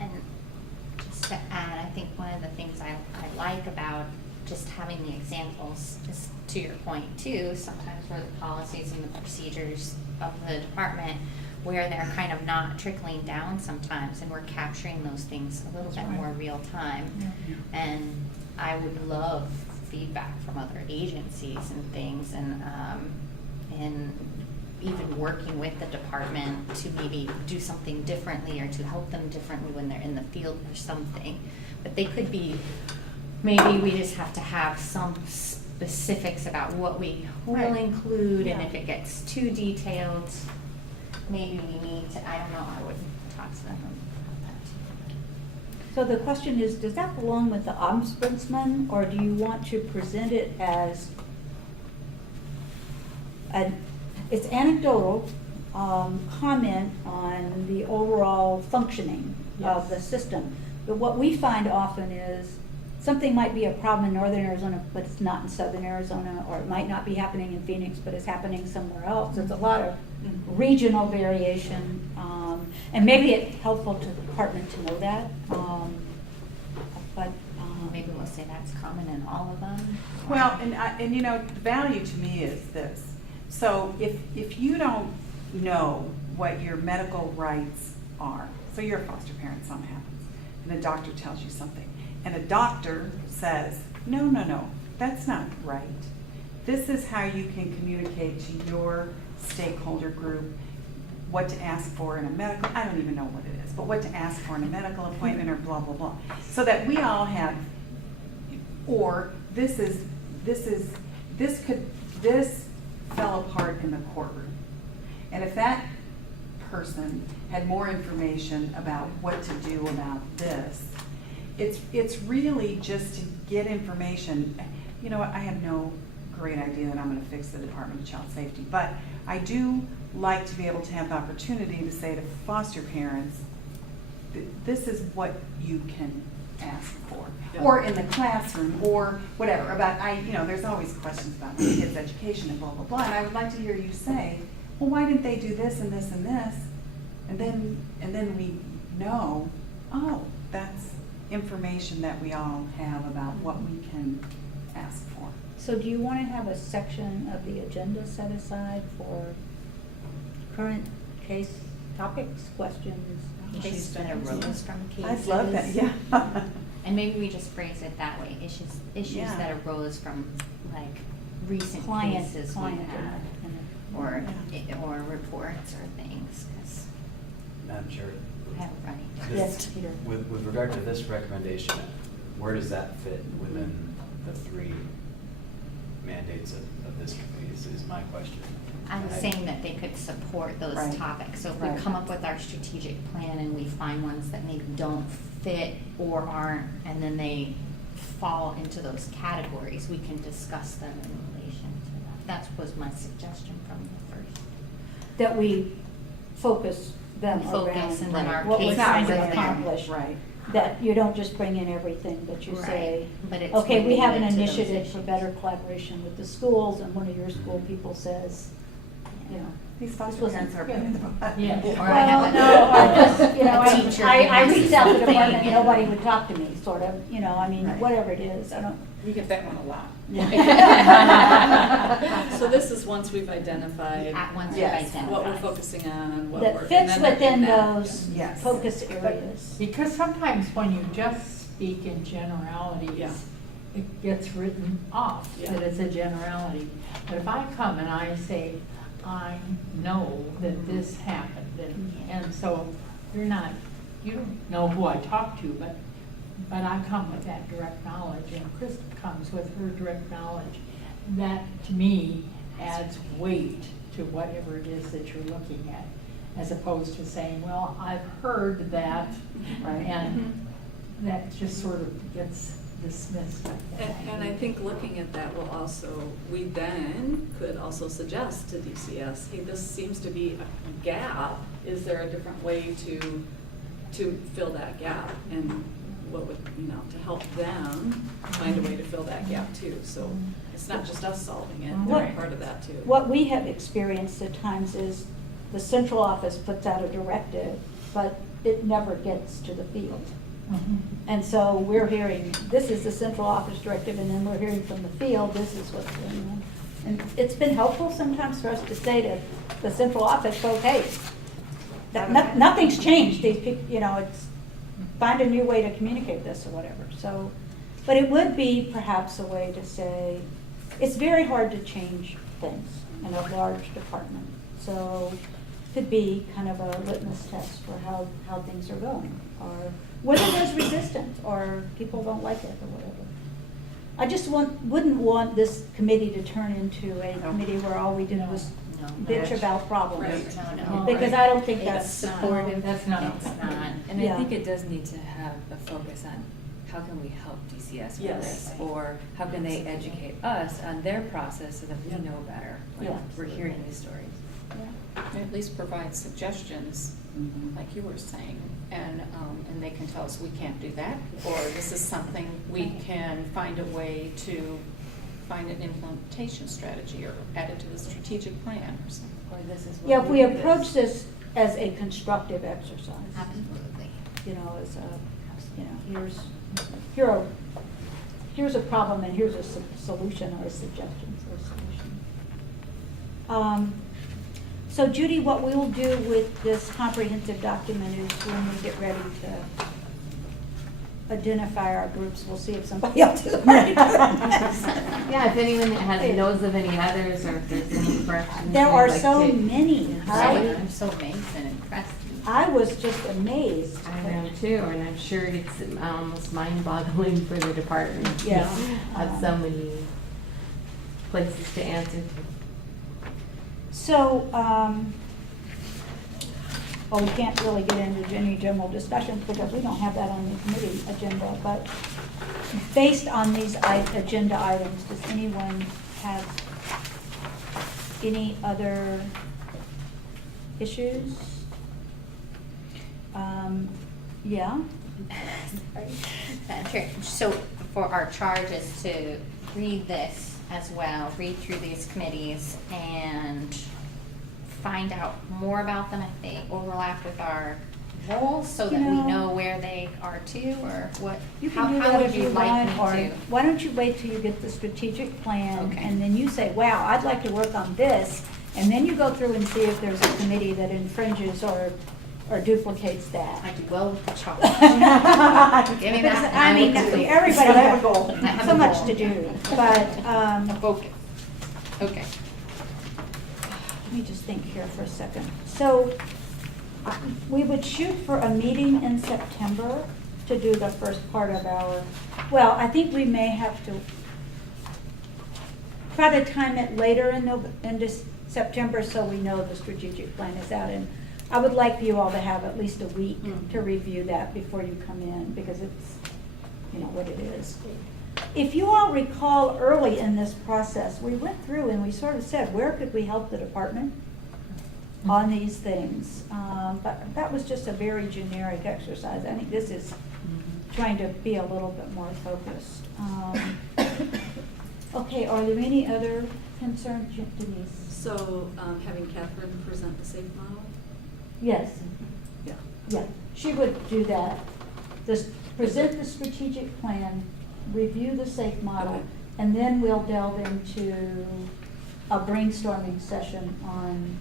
And just to add, I think one of the things I like about just having the examples is, to your point too, sometimes where the policies and the procedures of the department, where they're kind of not trickling down sometimes, and we're capturing those things a little bit more real time. And I would love feedback from other agencies and things, and even working with the department to maybe do something differently or to help them differently when they're in the field or something. But they could be, maybe we just have to have some specifics about what we will include, and if it gets too detailed, maybe we need to, I don't know, I would talk to them about that too. So the question is, does that belong with the ombudsman, or do you want to present it as it's anecdotal comment on the overall functioning of the system? But what we find often is something might be a problem in northern Arizona, but it's not in southern Arizona, or it might not be happening in Phoenix, but it's happening somewhere else. There's a lot of regional variation, and maybe it's helpful to the department to know that. But maybe we'll say that's common in all of them. Well, and you know, the value to me is this. So if you don't know what your medical rights are, so you're a foster parent, something happens, and a doctor tells you something, and a doctor says, no, that's not right. This is how you can communicate to your stakeholder group what to ask for in a medical, I don't even know what it is, but what to ask for in a medical appointment or blah, blah, blah. So that we all have, or this fell apart in the courtroom. And if that person had more information about what to do about this, it's really just to get information. You know what, I have no great idea that I'm gonna fix the Department of Child Safety, but I do like to be able to have the opportunity to say to foster parents, this is what you can ask for. Or in the classroom, or whatever, you know, there's always questions about my kids' education and blah, blah, blah, and I would like to hear you say, well, why didn't they do this and this and this? And then we know, oh, that's information that we all have about what we can ask for. so do you want to have a section of the agenda set aside for current case topics, questions? Issues that arose from cases. I'd love that, yeah. And maybe we just phrase it that way, issues that arose from like recent cases we had, or reports or things, because Madam Chair, I have a running. Yes, Peter. with regard to this recommendation, where does that fit within the three mandates of this committee is my question. I'm saying that they could support those topics. So if we come up with our strategic plan and we find ones that maybe don't fit or aren't, and then they fall into those categories, we can discuss them in relation to that. That was my suggestion from the first. That we focus them around And then our what we're case trying to studies. accomplish. That you don't just bring in everything, but you say, But it's okay, we have an related to those initiative for issues. better collaboration with the schools, and one of your school people says, you know, These foster this wasn't parents are good. pain in the butt. Yeah. Or I have Well, no, or just, you know, a teacher who I wants reached out to the something, department, you and know. nobody would talk to me, sort of, you know, I mean, Right. whatever it is, I don't. You get that one a lot. Yeah. So this is once we've identified Once Yes. we've identified. what we're focusing on, what we're. That and fits then they're within in that. those Yes. focus areas. Because sometimes when you just speak in generalities, Yeah. it gets written off, Yeah. that it's a generality. But if I come and I say, I know that this happened, and so you don't know who I talked to, but I come with that direct knowledge, and Krista comes with her direct knowledge. That, to me, adds weight to whatever it is that you're looking at, as opposed to saying, well, I've heard that, and that just sort of gets dismissed like that. And I think looking at that will also, we then could also suggest to DCS, hey, this seems to be a gap. Is there a different way to fill that gap? And what would, to help them find a way to fill that gap too. So it's not just us solving it, they're What- part of that too. What we have experienced at times is the central office puts out a directive, but it never gets to the field. And so we're hearing, this is the central office directive, and then we're hearing from the field, this is what's going on. And it's been helpful sometimes for us to say to the central office, folks, hey, nothing's changed, these people, it's, find a new way to communicate this or whatever, so. But it would be perhaps a way to say, it's very hard to change things in a large department. So could be kind of a litmus test for how things are going, or whether there's resistance, or people don't like it, or whatever. I just wouldn't want this committee to turn into a committee where all we did was bitch about problems. No, Because I don't think It's that's supportive. That's not. It's not. And Yeah. I think it does need to have a focus on how can we help DCS with Yes. this? Or how can they educate us on their process so that we know better when Yeah. we're hearing these stories? At least provide suggestions, like you were saying, and they can tell us we can't do that, or this is something we can find a way to find an implementation strategy or add it to the strategic plan or something. Or this is what Yeah, if we do approach this as a constructive exercise. Absolutely. As a, here's a problem and here's a solution or a suggestion for a solution. So Judy, what we will do with this comprehensive document is when we get ready to identify our groups, we'll see if somebody else is already doing this. Yeah, if anyone knows of any others, or if there's any questions. There they'd are like so to- many. I'm so amazed and impressed. I was just amazed. I am too, and I'm sure it's almost mind-boggling for the department. Yeah. Have so many places to answer to. So, well, we can't really get into any general discussions because we don't have that on the committee agenda, but based on these agenda items, does anyone have any other issues? Yeah? Sure. So for our charge is to read this as well, read through these committees and find out more about them if they overlap with our goals so that we know where they are too, or what, You how can do that would if you you like want, me or to? why don't you wait till you get the strategic plan, Okay. and then you say, wow, I'd like to work on this, and then you go through and see if there's a committee that infringes or duplicates that. I do well with the challenge. Give me Because, that. I mean, will too. everybody I have a has goal. I have so a much goal. to do, but, Okay. Okay. let me just think here for a second. So, we would shoot for a meeting in September to do the first part of our, well, I think we may have to try to time it later in September so we know the strategic plan is out. And I would like you all to have at least a week to review that before you come in, because it's, what it is. If you all recall early in this process, we went through and we sort of said, where could we help the department on these things? But that was just a very generic exercise. I think this is trying to be a little bit more focused. Okay, are there any other concerns, Denise? So, having Catherine present the SAFE model? Yes. Yeah. Yeah, she would do that. Present the strategic plan, review the SAFE model, Okay. and then we'll delve into a brainstorming session on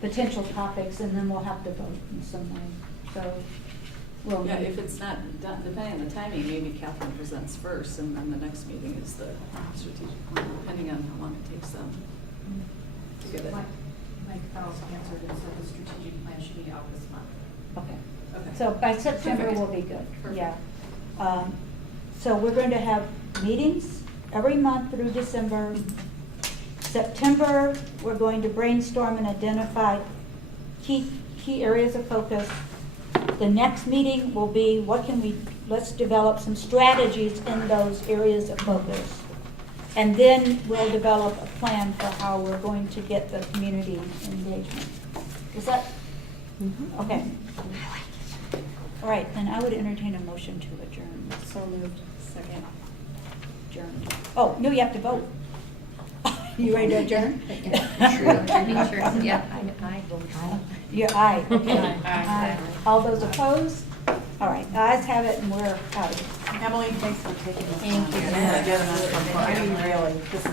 potential topics, and then we'll have to vote in some way. So we'll. Yeah, if it's not done, depending on the timing, maybe Catherine presents first, and then the next meeting is the strategic plan, depending on how long it takes them to get it. Mike Fowles answered and said the strategic plan should be out this month. Okay. Okay. So by September, Perfect. we'll be good, Perfect. yeah. So we're going to have meetings every month through December. September, we're going to brainstorm and identify key areas of focus. The next meeting will be what can we, let's develop some strategies in those areas of focus. And then we'll develop a plan for how we're going to get the community engagement. Is that, okay. All right, then I would entertain a motion to adjourn. So moved. Second. Adjourn. Oh, no, you have to vote. You ready to adjourn? Yeah, I vote aye. You're aye, okay. Aye. All those opposed? All right, ayes have it and we're out. Emily, thanks for taking this. Thank on. you. Yeah, I mean, really, this is